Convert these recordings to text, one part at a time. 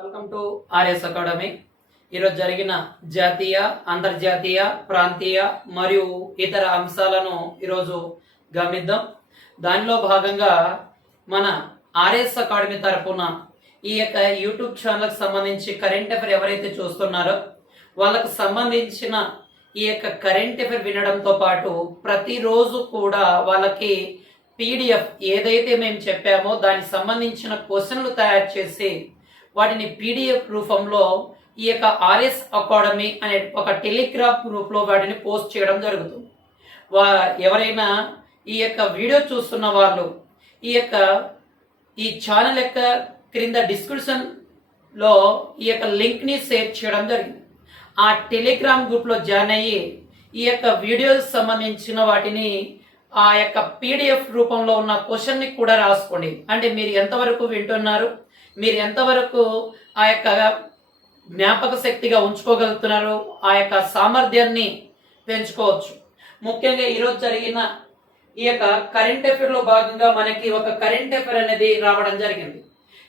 Welcome to RS academy. ఈరోజు జరిగిన జాతీయ, అంతర్జాతీయ, ప్రాంతీయ మరియు ఇతర అంశాలను ఈరోజు గమనిద్దాం. దానిలో భాగంగా మన ఆర్ఎస్ అకాడమీ తరపున ఈ యొక్క యూట్యూబ్ ఛానల్కి సంబంధించి కరెంట్ అఫైర్ ఎవరైతే చూస్తున్నారో వాళ్ళకు సంబంధించిన ఈ యొక్క కరెంట్ అఫైర్ వినడంతో పాటు ప్రతిరోజు కూడా వాళ్ళకి పీడిఎఫ్ ఏదైతే మేము చెప్పామో దానికి సంబంధించిన క్వశ్చన్లు తయారు చేసి వాటిని పీడిఎఫ్ రూపంలో ఈ యొక్క ఆర్ఎస్ అకాడమీ అనే ఒక టెలిగ్రాఫ్ గ్రూప్లో వాటిని పోస్ట్ చేయడం జరుగుతుంది. ఎవరైనా ఈ యొక్క వీడియో చూస్తున్న వాళ్ళు ఈ ఛానల్ యొక్క క్రింద డిస్క్రిప్షన్లో ఈ యొక్క లింక్ని షేర్ చేయడం జరిగింది. ఆ టెలిగ్రామ్ గ్రూప్లో జాయిన్ అయ్యి ఈ యొక్క వీడియోస్ సంబంధించిన వాటిని ఆ యొక్క పీడిఎఫ్ రూపంలో ఉన్న క్వశ్చన్ని కూడా రాసుకోండి. అంటే మీరు ఎంతవరకు వింటున్నారు, మీరు ఎంతవరకు ఆ యొక్క జ్ఞాపక శక్తిగా ఉంచుకోగలుగుతున్నారు, ఆ యొక్క సామర్థ్యాన్ని పెంచుకోవచ్చు. ముఖ్యంగా ఈరోజు జరిగిన ఈ యొక్క కరెంట్ అఫైర్లో భాగంగా మనకి ఒక కరెంట్ అఫైర్ అనేది రావడం జరిగింది.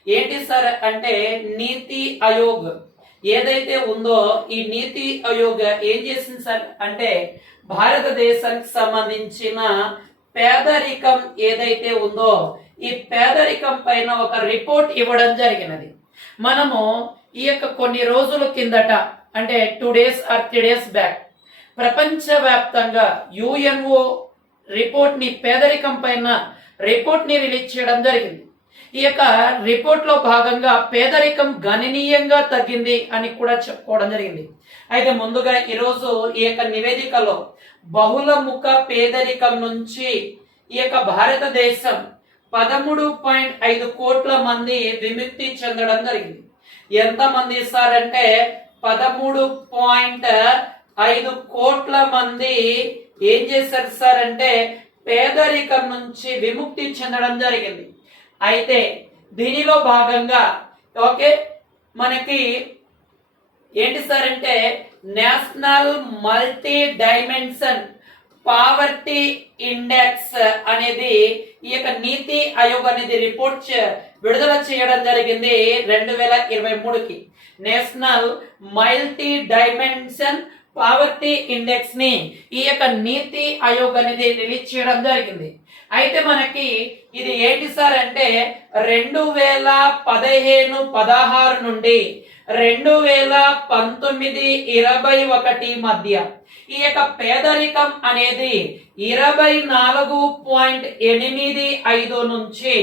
ఏంటి సార్ అంటే, నీతి ఆయోగ్ ఏదైతే ఉందో ఈ నీతి ఆయోగ్ ఏం చేసింది సార్ అంటే, భారతదేశానికి సంబంధించిన పేదరికం ఏదైతే ఉందో ఈ పేదరికం పైన ఒక రిపోర్ట్ ఇవ్వడం జరిగినది. మనము ఈ యొక్క కొన్ని రోజుల కిందట అంటే 2 days or 3 days బ్యాక్ ప్రపంచవ్యాప్తంగా యుఎన్ఓ రిపోర్ట్ని పేదరికం పైన రిపోర్ట్ని రిలీజ్ చేయడం జరిగింది. ఈ యొక్క రిపోర్ట్లో భాగంగా పేదరికం గణనీయంగా తగ్గింది అని కూడా చెప్పుకోవడం జరిగింది. అయితే ముందుగా ఈరోజు ఈ యొక్క నివేదికలో బహుళముఖ పేదరికం నుంచి ఈ యొక్క భారతదేశం 13.5 కోట్ల మంది విముక్తి చెందడం జరిగింది. ఎంత మంది సార్ అంటే 13.5 కోట్ల మంది ఏం చేశారు సార్ అంటే పేదరికం నుంచి విముక్తి చెందడం జరిగింది. అయితే దీనిలో భాగంగా మనకి ఏంటి సార్ అంటే national multi dimension poverty index అనేది ఈ యొక్క నీతి ఆయోగ్ అనేది రిపోర్ట్ విడుదల చేయడం జరిగింది 2023కి. National multi dimension poverty index ని ఈ యొక్క నీతి ఆయోగ్ అనేది రిలీజ్ చేయడం జరిగింది. అయితే మనకి ఇది ఏంటి సార్ అంటే 2015-16 నుండి 2019-21 మధ్య ఈ యొక్క పేదరికం అనేది 24.85 నుంచి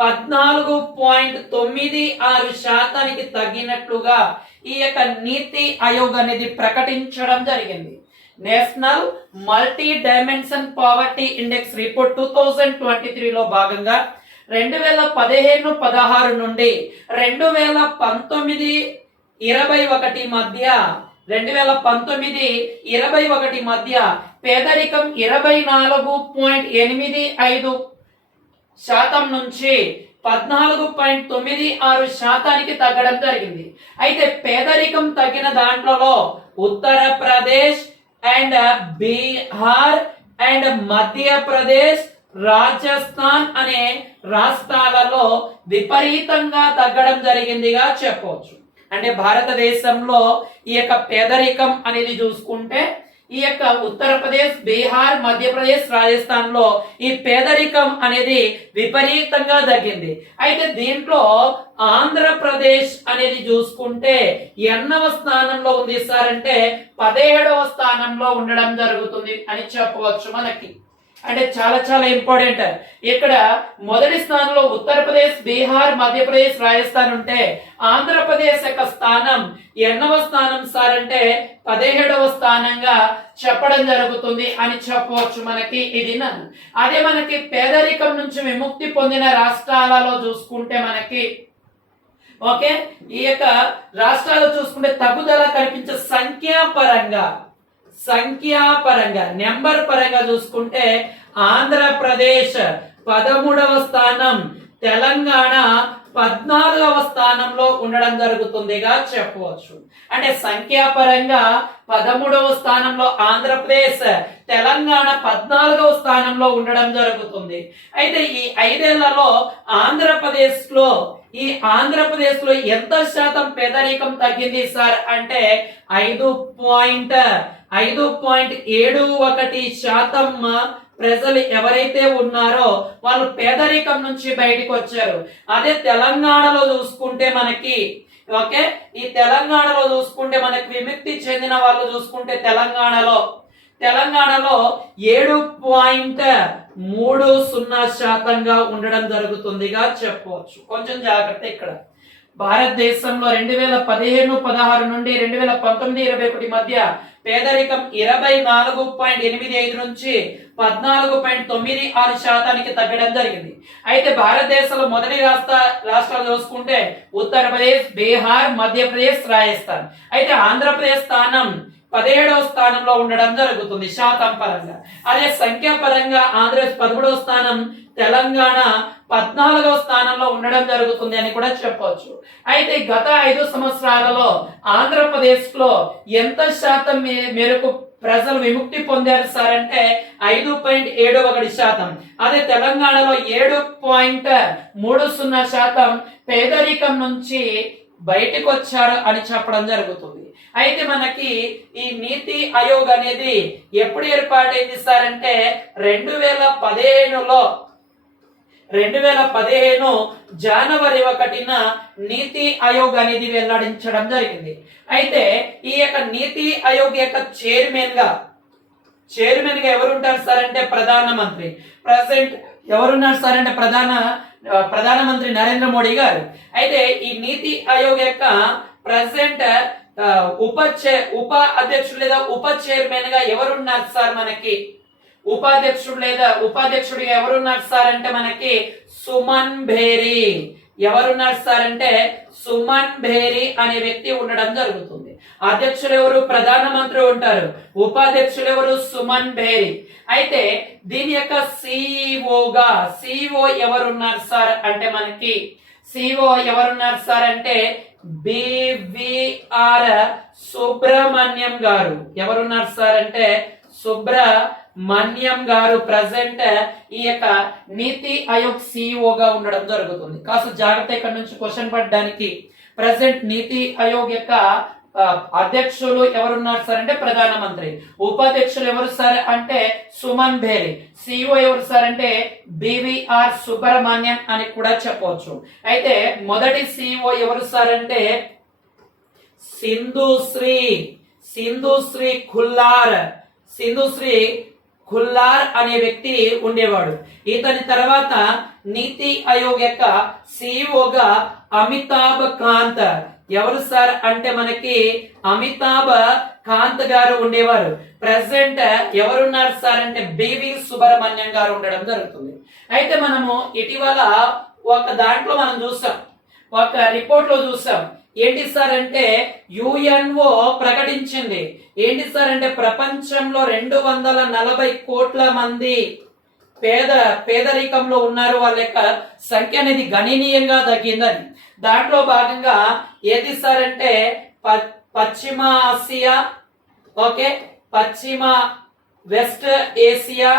14.96% తగ్గినట్లుగా ఈ యొక్క నీతి ఆయోగ్ అనేది ప్రకటించడం జరిగింది. National multi dimension poverty index report 2023లో భాగంగా 2015-16 నుండి 2019-21 మధ్య 2019-21 మధ్య పేదరికం 24.85% నుంచి 14.96% తగ్గడం జరిగింది. అయితే పేదరికం తగ్గిన దాంట్లో ఉత్తరప్రదేశ్ అండ్ బీహార్ అండ్ మధ్యప్రదేశ్, రాజస్థాన్ అనే రాష్ట్రాలలో విపరీతంగా తగ్గడం జరిగిందిగా చెప్పవచ్చు. అంటే భారతదేశంలో ఈ యొక్క పేదరికం అనేది చూసుకుంటే ఈ యొక్క ఉత్తరప్రదేశ్, బీహార్, మధ్యప్రదేశ్, రాజస్థాన్ లో ఈ పేదరికం అనేది విపరీతంగా తగ్గింది. అయితే దీంట్లో ఆంధ్రప్రదేశ్ అనేది చూసుకుంటే 8వ స్థానంలో ఉంది సార్ అంటే 17వ స్థానంలో ఉండడం జరుగుతుంది అని చెప్పవచ్చు మనకి. అంటే చాలా చాలా ఇంపార్టెంట్. ఇక్కడ మొదటి స్థానంలో ఉత్తరప్రదేశ్, బీహార్, మధ్యప్రదేశ్, రాజస్థాన్ ఉంటే ఆంధ్రప్రదేశ్ యొక్క స్థానం 8వ స్థానం సార్ అంటే 17వ స్థానంగా చెప్పడం జరుగుతుంది అని చెప్పవచ్చు మనకి. ఇది అదే మనకి పేదరికం నుంచి విముక్తి పొందిన రాష్ట్రాలలో చూసుకుంటే మనకి ఈ యొక్క రాష్ట్రాలు చూసుకుంటే తగ్గుదల కనిపించే సంఖ్యాపరంగా నెంబర్ పరంగా చూసుకుంటే ఆంధ్రప్రదేశ్ 13వ స్థానం, తెలంగాణ 14వ స్థానంలో ఉండడం జరుగుతుందిగా చెప్పవచ్చు. అంటే సంఖ్యాపరంగా 13వ స్థానంలో ఆంధ్రప్రదేశ్, తెలంగాణ 14వ స్థానంలో ఉండడం జరుగుతుంది. అయితే ఈ 5 ఏళ్లలో ఆంధ్రప్రదేశ్ లో ఈ ఆంధ్రప్రదేశ్ లో ఎంత శాతం పేదరికం తగ్గింది సార్ అంటే 5.71% ప్రజలు ఎవరైతే ఉన్నారో వాళ్ళు పేదరికం నుంచి బయటికి వచ్చారు. అదే తెలంగాణలో చూసుకుంటే మనకి ఓకే, ఈ తెలంగాణలో చూసుకుంటే మనకి విముక్తి చెందిన వాళ్ళు చూసుకుంటే తెలంగాణలో 7.30% ఉండడం జరుగుతుందిగా చెప్పవచ్చు. కొంచెం జాగ్రత్త ఇక్కడ. భారతదేశంలో 2015-16 నుండి 2019-21 మధ్య పేదరికం 24.85 నుంచి 14.96% తగ్గడం జరిగింది. అయితే భారతదేశంలో మొదటి రాష్ట్రాలు చూసుకుంటే ఉత్తరప్రదేశ్, బీహార్, మధ్యప్రదేశ్, రాజస్థాన్. అయితే ఆంధ్రప్రదేశ్ స్థానం 17వ స్థానంలో ఉండడం జరుగుతుంది శాతం పరంగా. అదే సంఖ్యా పరంగా ఆంధ్రప్రదేశ్ 11వ స్థానం, తెలంగాణ 14వ స్థానంలో ఉండడం జరుగుతుంది అని కూడా చెప్పవచ్చు. అయితే గత 5 సంవత్సరాలలో ఆంధ్రప్రదేశ్ లో ఎంత శాతం మేరకు ప్రజలు విముక్తి పొందారు సార్ అంటే 5.71%. అదే తెలంగాణలో 7.30% పేదరికం నుంచి బయటకు వచ్చారు అని చెప్పడం జరుగుతుంది. అయితే మనకి ఈ నీతి ఆయోగ్ అనేది ఎప్పుడు ఏర్పాటైంది సార్ అంటే 2015 జనవరి 1న నీతి ఆయోగ్ అనేది వెల్లడించడం జరిగింది. అయితే ఈ యొక్క నీతి ఆయోగ్ యొక్క చైర్మన్ గా ఎవరు ఉంటారు సార్ అంటే ప్రధానమంత్రి. ప్రెసెంట్ ఎవరున్నారు సార్ అంటే ప్రధానమంత్రి నరేంద్ర మోడీ గారు. అయితే ఈ నీతి ఆయోగ్ యొక్క ప్రెసెంట్ ఉప అధ్యక్షుడు లేదా ఉప చైర్మన్ గా ఎవరున్నారు సార్ మనకి? ఉపాధ్యక్షుడిగా ఎవరున్నారు సార్ అంటే మనకి సుమన్ భేరీ. ఎవరున్నారు సార్ అంటే సుమన్ భేరీ అనే వ్యక్తి ఉండడం జరుగుతుంది. అధ్యక్షులు ఎవరు? ప్రధానమంత్రి ఉంటారు. ఉపాధ్యక్షులు ఎవరు? సుమన్ భేరీ. అయితే దీని యొక్క సిఇఓ ఎవరున్నారు సార్ అంటే మనకి ఎవరున్నారు సార్ అంటే బివిఆర్ సుబ్రహ్మణ్యం గారు. ఎవరున్నారు సార్ అంటే సుబ్రహ్మణ్యం గారు ప్రెసెంట్ ఈ యొక్క నీతి ఆయోగ్ సిఇఓగా ఉండడం జరుగుతుంది. కాస్త జాగ్రత్త ఇక్కడ నుంచి క్వశ్చన్ పడడానికి. ప్రెసెంట్ నీతి ఆయోగ్ యొక్క అధ్యక్షులు ఎవరున్నారు సార్ అంటే ప్రధానమంత్రి. ఉపాధ్యక్షులు ఎవరు సార్ అంటే సుమన్ భేరీ. సిఇఓ ఎవరు సార్ అంటే బివిఆర్ సుబ్రహ్మణ్యం అని కూడా చెప్పవచ్చు. అయితే మొదటి సిఇఓ ఎవరు సార్ అంటే సింధుశ్రీ ఖుల్లార్ అనే వ్యక్తి ఉండేవాడు. ఇతని తర్వాత నీతి ఆయోగ్ యొక్క సిఇఓగా అమితాబ్ కాంత్. ఎవరు సార్ అంటే మనకి అమితాబ్ కాంత్ గారు ఉండేవారు. ప్రెసెంట్ ఎవరున్నారు సార్ అంటే బివి సుబ్రహ్మణ్యం గారు ఉండడం జరుగుతుంది. అయితే మనము ఇటీవల ఒక దాంట్లో మనం చూసాం, ఒక రిపోర్ట్ లో చూసాం. ఏంటి సార్ అంటే యుఎన్ఓ ప్రకటించింది. ఏంటి సార్ అంటే ప్రపంచంలో 240 కోట్ల మంది పేదరికంలో ఉన్నారు. వాళ్ళ యొక్క సంఖ్య అనేది గణనీయంగా తగ్గిందని. దాంట్లో భాగంగా ఏది సార్ అంటే పశ్చిమ ఆసియా, ఓకే, పశ్చిమ వెస్ట్ ఏసియా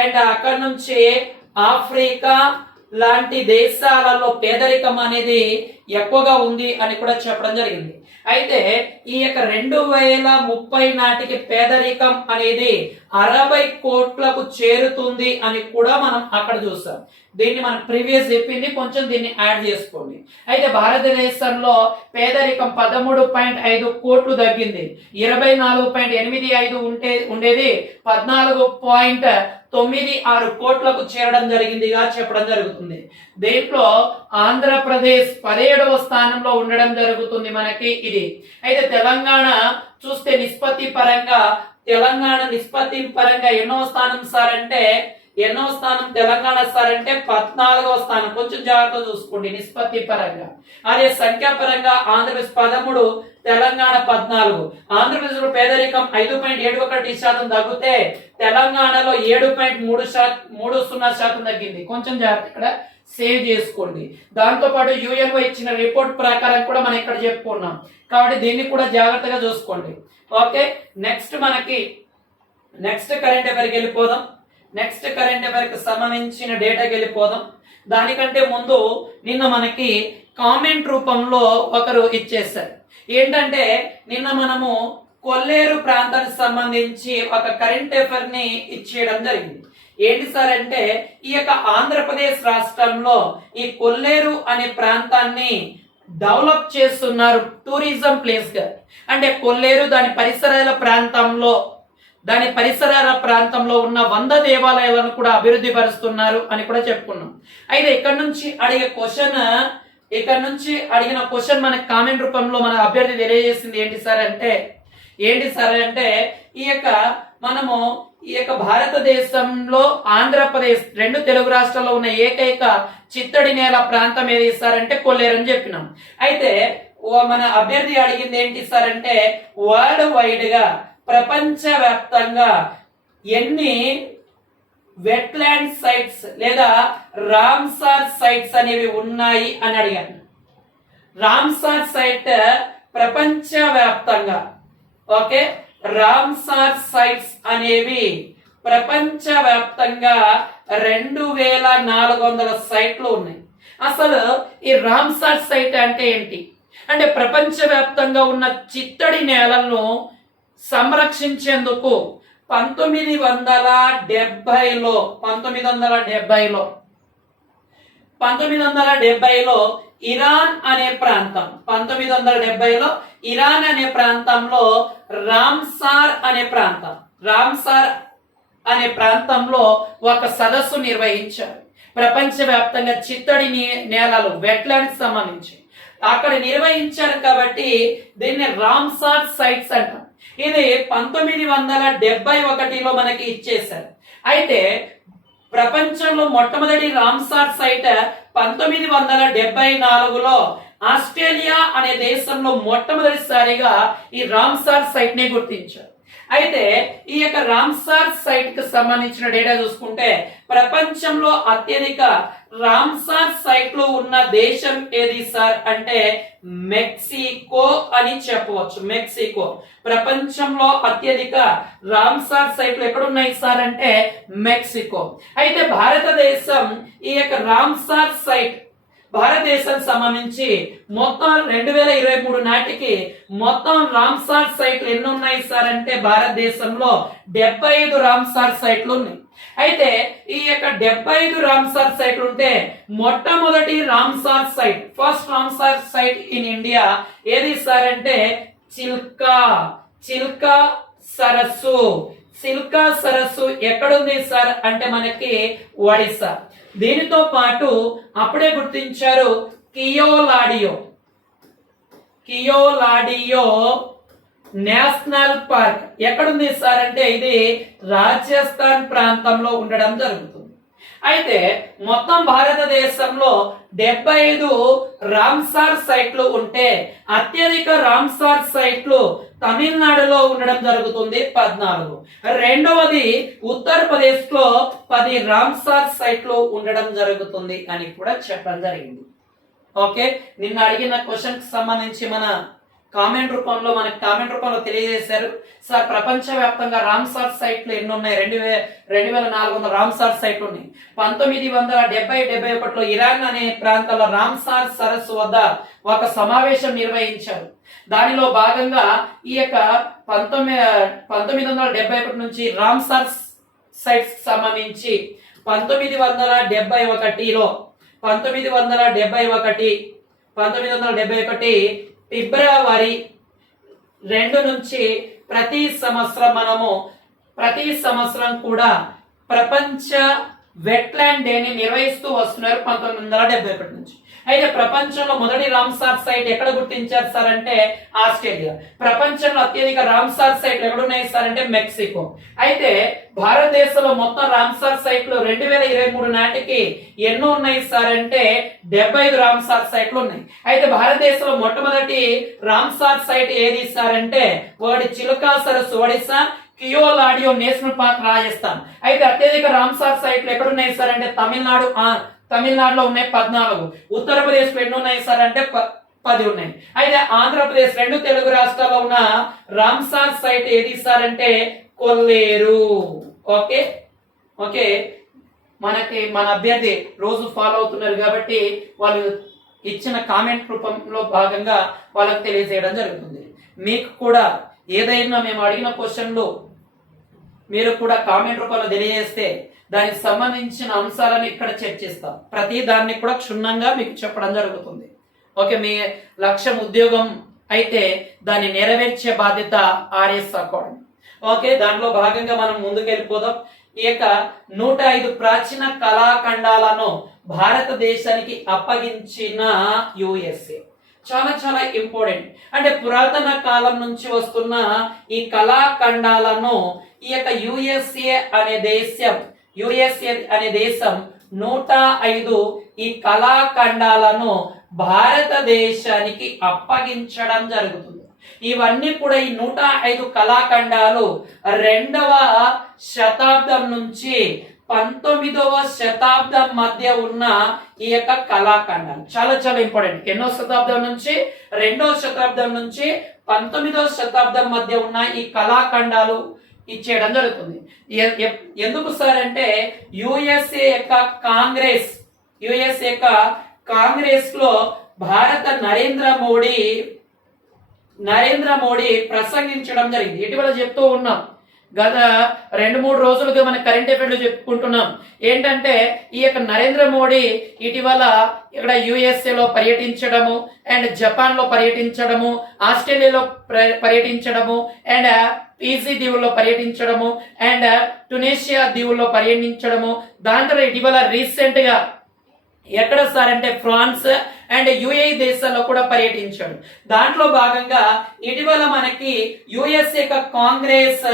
అండ్ అక్కడ నుంచి ఆఫ్రికా లాంటి దేశాలలో పేదరికం అనేది ఎక్కువగా ఉంది అని కూడా చెప్పడం జరిగింది. అయితే ఈ యొక్క 2030 నాటికి పేదరికం అనేది 60 కోట్లకు చేరుతుంది అని కూడా మనం అక్కడ చూసాం. దీన్ని మనం ప్రీవియస్ చెప్పింది, కొంచెం దీన్ని యాడ్ చేసుకోండి. అయితే భారతదేశంలో పేదరికం 13.5 కోట్లు తగ్గింది. 24.85 ఉండేది 14.96 కోట్లకు చేరడం జరిగిందిగా చెప్పడం జరుగుతుంది. దీంట్లో ఆంధ్రప్రదేశ్ 17వ స్థానంలో ఉండడం జరుగుతుంది మనకి ఇది. అయితే తెలంగాణ చూస్తే నిష్పత్తి పరంగా ఎన్నో స్థానం సార్ అంటే తెలంగాణ సార్ అంటే 14వ స్థానం. కొంచెం జాగ్రత్త చూసుకోండి నిష్పత్తి పరంగా. అదే సంఖ్యా పరంగా ఆంధ్రప్రదేశ్ 13, తెలంగాణ 14. ఆంధ్రప్రదేశ్ లో పేదరికం 5.71% తగ్గితే తెలంగాణలో 7.30% తగ్గింది. కొంచెం జాగ్రత్త ఇక్కడ సేవ్ చేసుకోండి. దాంతో పాటు యుఎన్ఓ ఇచ్చిన రిపోర్ట్ ప్రకారం కూడా మనం ఇక్కడ చెప్పుకున్నాం కాబట్టి దీన్ని కూడా జాగ్రత్తగా చూసుకోండి. ఓకే, నెక్స్ట్ కరెంట్ అఫైర్కి వెళ్ళిపోదాం. నెక్స్ట్ కరెంట్ అఫైర్ కి సంబంధించిన డేటాకి వెళ్ళిపోదాం. దానికంటే ముందు నిన్న మనకి కామెంట్ రూపంలో ఒకరు ఇచ్చేసారు. ఏంటంటే నిన్న మనము కొల్లేరు ప్రాంతానికి సంబంధించి ఒక కరెంట్ అఫైర్ ని ఇచ్చేయడం జరిగింది. ఏంటి సార్ అంటే ఈ యొక్క ఆంధ్రప్రదేశ్ రాష్ట్రంలో ఈ కొల్లేరు అనే ప్రాంతాన్ని డెవలప్ చేస్తున్నారు టూరిజం ప్లేస్ గా. అంటే కొల్లేరు దాని పరిసరాల ప్రాంతంలో ఉన్న 100 దేవాలయాలను కూడా అభివృద్ధి పరుస్తున్నారు అని కూడా చెప్పుకున్నాం. అయితే ఇక్కడ నుంచి అడిగిన క్వశ్చన్ మనకి కామెంట్ రూపంలో మన అభ్యర్థి తెలియజేసింది ఏంటి సార్ అంటే మనము ఈ యొక్క భారతదేశంలో ఆంధ్రప్రదేశ్ 2 తెలుగు రాష్ట్రాల్లో ఉన్న ఏకైక చిత్తడి నేల ప్రాంతం ఏది సార్ అంటే కొల్లేరు అని చెప్పినాం. అయితే మన అభ్యర్థి అడిగింది ఏంటి సార్ అంటే వరల్డ్ వైడ్ గా ప్రపంచవ్యాప్తంగా ఎన్ని వెట్లాండ్ సైట్స్ లేదా రామ్సార్ సైట్స్ అనేవి ఉన్నాయి అని అడిగాను. రామ్సార్ సైట్ ప్రపంచవ్యాప్తంగా ఓకే రామ్సార్ సైట్స్ అనేవి ప్రపంచవ్యాప్తంగా 2400 సైట్లు ఉన్నాయి. అసలు ఈ రామ్సార్ సైట్ అంటే ఏంటి అంటే ప్రపంచవ్యాప్తంగా ఉన్న చిత్తడి నేలలను సంరక్షించేందుకు 1970లో ఇరాన్ అనే ప్రాంతంలో రామ్సార్ అనే ప్రాంతంలో ఒక సదస్సు నిర్వహించారు. ప్రపంచవ్యాప్తంగా చిత్తడి నేలలు వెట్లాండ్స్ సంబంధించి అక్కడ నిర్వహించారు కాబట్టి దీన్ని రామ్సార్ సైట్స్ అంటాం. ఇది 1971లో మనకి ఇచ్చేశారు. అయితే ప్రపంచంలో మొట్టమొదటి రామ్సార్ సైట్ 1974లో ఆస్ట్రేలియా అనే దేశంలో మొట్టమొదటిసారిగా ఈ రామ్సార్ సైట్ ని గుర్తించారు. అయితే ఈ యొక్క రామ్సార్ సైట్ కి సంబంధించిన డేటా చూసుకుంటే ప్రపంచంలో అత్యధిక రామ్సార్ సైట్లు ఉన్న దేశం ఏది సార్ అంటే మెక్సికో అని చెప్పవచ్చు. మెక్సికో ప్రపంచంలో అత్యధిక రామ్సార్ సైట్లు ఎక్కడున్నాయి సార్ అంటే మెక్సికో. అయితే భారతదేశం ఈ యొక్క రామ్సార్ సైట్ భారతదేశం సంబంధించి మొత్తం 2023 నాటికి మొత్తం రామ్సార్ సైట్లు ఎన్ని ఉన్నాయి సార్ అంటే భారతదేశంలో 75 రామ్సార్ సైట్లు ఉన్నాయి. అయితే ఈ యొక్క 75 రామ్సార్ సైట్లు ఉంటే మొట్టమొదటి Ramsar site first Ramsar site in India ఏది సార్ అంటే చిల్కా సరస్సు ఎక్కడుంది సార్ అంటే మనకి ఒడిస్సా. దీనితో పాటు అప్పుడే గుర్తించారు కియోలాడియో నేషనల్ పార్క్ ఎక్కడుంది సార్ అంటే ఇది రాజస్థాన్ ప్రాంతంలో ఉండడం జరుగుతుంది. అయితే మొత్తం భారతదేశంలో 75 రామ్సార్ సైట్లు ఉంటే అత్యధిక రామ్సార్ సైట్లు తమిళనాడులో ఉండడం జరుగుతుంది 14. రెండవది ఉత్తరప్రదేశ్ లో 10 రామ్సార్ సైట్లు ఉండడం జరుగుతుంది అని కూడా చెప్పడం జరిగింది. ఓకే నిన్న అడిగిన క్వశ్చన్ కి సంబంధించి మన కామెంట్ రూపంలో తెలియజేశారు సార్ ప్రపంచవ్యాప్తంగా రామ్సార్ సైట్లు ఎన్ని ఉన్నాయి 2400 రామ్సార్ సైట్లు ఉన్నాయి. 1970-71లో ఇరాన్ అనే ప్రాంతంలో రామ్సార్ సరస్సు వద్ద ఒక సమావేశం నిర్వహించారు. దానిలో భాగంగా ఈ యొక్క 1971 నుంచి రామ్సార్ సైట్స్ సంబంధించి 1971 ఫిబ్రవరి 2 నుంచి ప్రతి సంవత్సరం కూడా ప్రపంచ వెట్లాండ్ డేని నిర్వహిస్తూ వస్తున్నారు 1971 నుంచి. అయితే ప్రపంచంలో మొదటి రామ్సార్ సైట్ ఎక్కడ గుర్తించారు సార్ అంటే ఆస్ట్రేలియా. ప్రపంచంలో అత్యధిక రామ్సార్ సైట్లు ఎక్కడున్నాయి సార్ అంటే మెక్సికో. అయితే భారతదేశంలో మొత్తం రామ్సార్ సైట్లు 2023 నాటికి ఎన్నో ఉన్నాయి సార్ అంటే 75 రామ్సార్ సైట్లు ఉన్నాయి. అయితే భారతదేశంలో మొట్టమొదటి రామ్సార్ సైట్ ఏది సార్ అంటే ఒకటి చిలుకా సరస్సు ఒడిశా, కియోలాడియో నేషనల్ పార్క్ రాజస్థాన్. అయితే అత్యధిక రామ్సార్ సైట్లు ఎక్కడున్నాయి సార్ అంటే తమిళనాడులో ఉన్నాయి 14. ఉత్తరప్రదేశ్ ఎన్ని ఉన్నాయి సార్ అంటే 10 ఉన్నాయి. అయితే ఆంధ్రప్రదేశ్ 2 తెలుగు రాష్ట్రాల్లో ఉన్న రామ్సార్ సైట్ ఏది సార్ అంటే కొల్లేరు. ఓకే ఓకే, మన అభ్యర్థి రోజు ఫాలో అవుతున్నారు కాబట్టి వాళ్ళు ఇచ్చిన కామెంట్ రూపంలో భాగంగా వాళ్ళకి తెలియజేయడం జరుగుతుంది. మీకు కూడా ఏదైనా మేము అడిగిన క్వశ్చన్లు మీరు కూడా కామెంట్ రూపంలో తెలియజేస్తే దానికి సంబంధించిన అంశాలను ఇక్కడ చర్చిస్తాం. ప్రతి దాన్ని కూడా క్షుణ్ణంగా మీకు చెప్పడం జరుగుతుంది. ఓకే, మీ లక్ష్యం ఉద్యోగం అయితే దాన్ని నెరవేర్చే బాధ్యత ఆర్ఎస్ అకాడమీ. ఓకే, దాంట్లో భాగంగా మనం ముందుకు వెళ్ళిపోదాం. ఈ యొక్క 105 ప్రాచీన కళాఖండాలను భారతదేశానికి అప్పగించిన యుఎస్ఏ. చాలా చాలా ఇంపార్టెంట్. అంటే పురాతన కాలం నుంచి వస్తున్న ఈ కళాఖండాలను ఈ యొక్క యుఎస్ఏ అనే దేశం 105 ఈ కళాఖండాలను భారతదేశానికి అప్పగించడం జరుగుతుంది. ఇవన్నీ కూడా ఈ 105 కళాఖండాలు 2వ శతాబ్దం నుంచి 19వ శతాబ్దం మధ్య ఉన్న ఈ యొక్క కళాఖండాలు చాలా చాలా ఇంపార్టెంట్. ఎన్నో శతాబ్దం నుంచి 2వ శతాబ్దం నుంచి 19వ శతాబ్దం మధ్య ఉన్న ఈ కళాఖండాలు ఇచ్చేయడం జరుగుతుంది. ఎందుకు సార్ అంటే యుఎస్ఏ యొక్క కాంగ్రెస్ లో భారత నరేంద్ర మోడీ ప్రసంగించడం జరిగింది. ఇటీవల చెప్తూ ఉన్నాం, గత 2-3 రోజులుగా మన కరెంట్ అఫైర్లు చెప్పుకుంటున్నాం. ఏంటంటే ఈ యొక్క నరేంద్ర మోడీ ఇటీవల ఇక్కడ యుఎస్ఏలో పర్యటించడము, అండ్ జపాన్ లో పర్యటించడము, ఆస్ట్రేలియాలో పర్యటించడము, అండ్ పీజీ దీవుల్లో పర్యటించడము, అండ్ టునేషియా దీవుల్లో పర్యటించడము. దాంతో ఇటీవల రీసెంట్ గా ఎక్కడ సార్ అంటే ఫ్రాన్స్ అండ్ యుఏఈ దేశాల్లో కూడా పర్యటించాడు. దాంట్లో భాగంగా ఇటీవల మనకి యుఎస్ఏ కాంగ్రెస్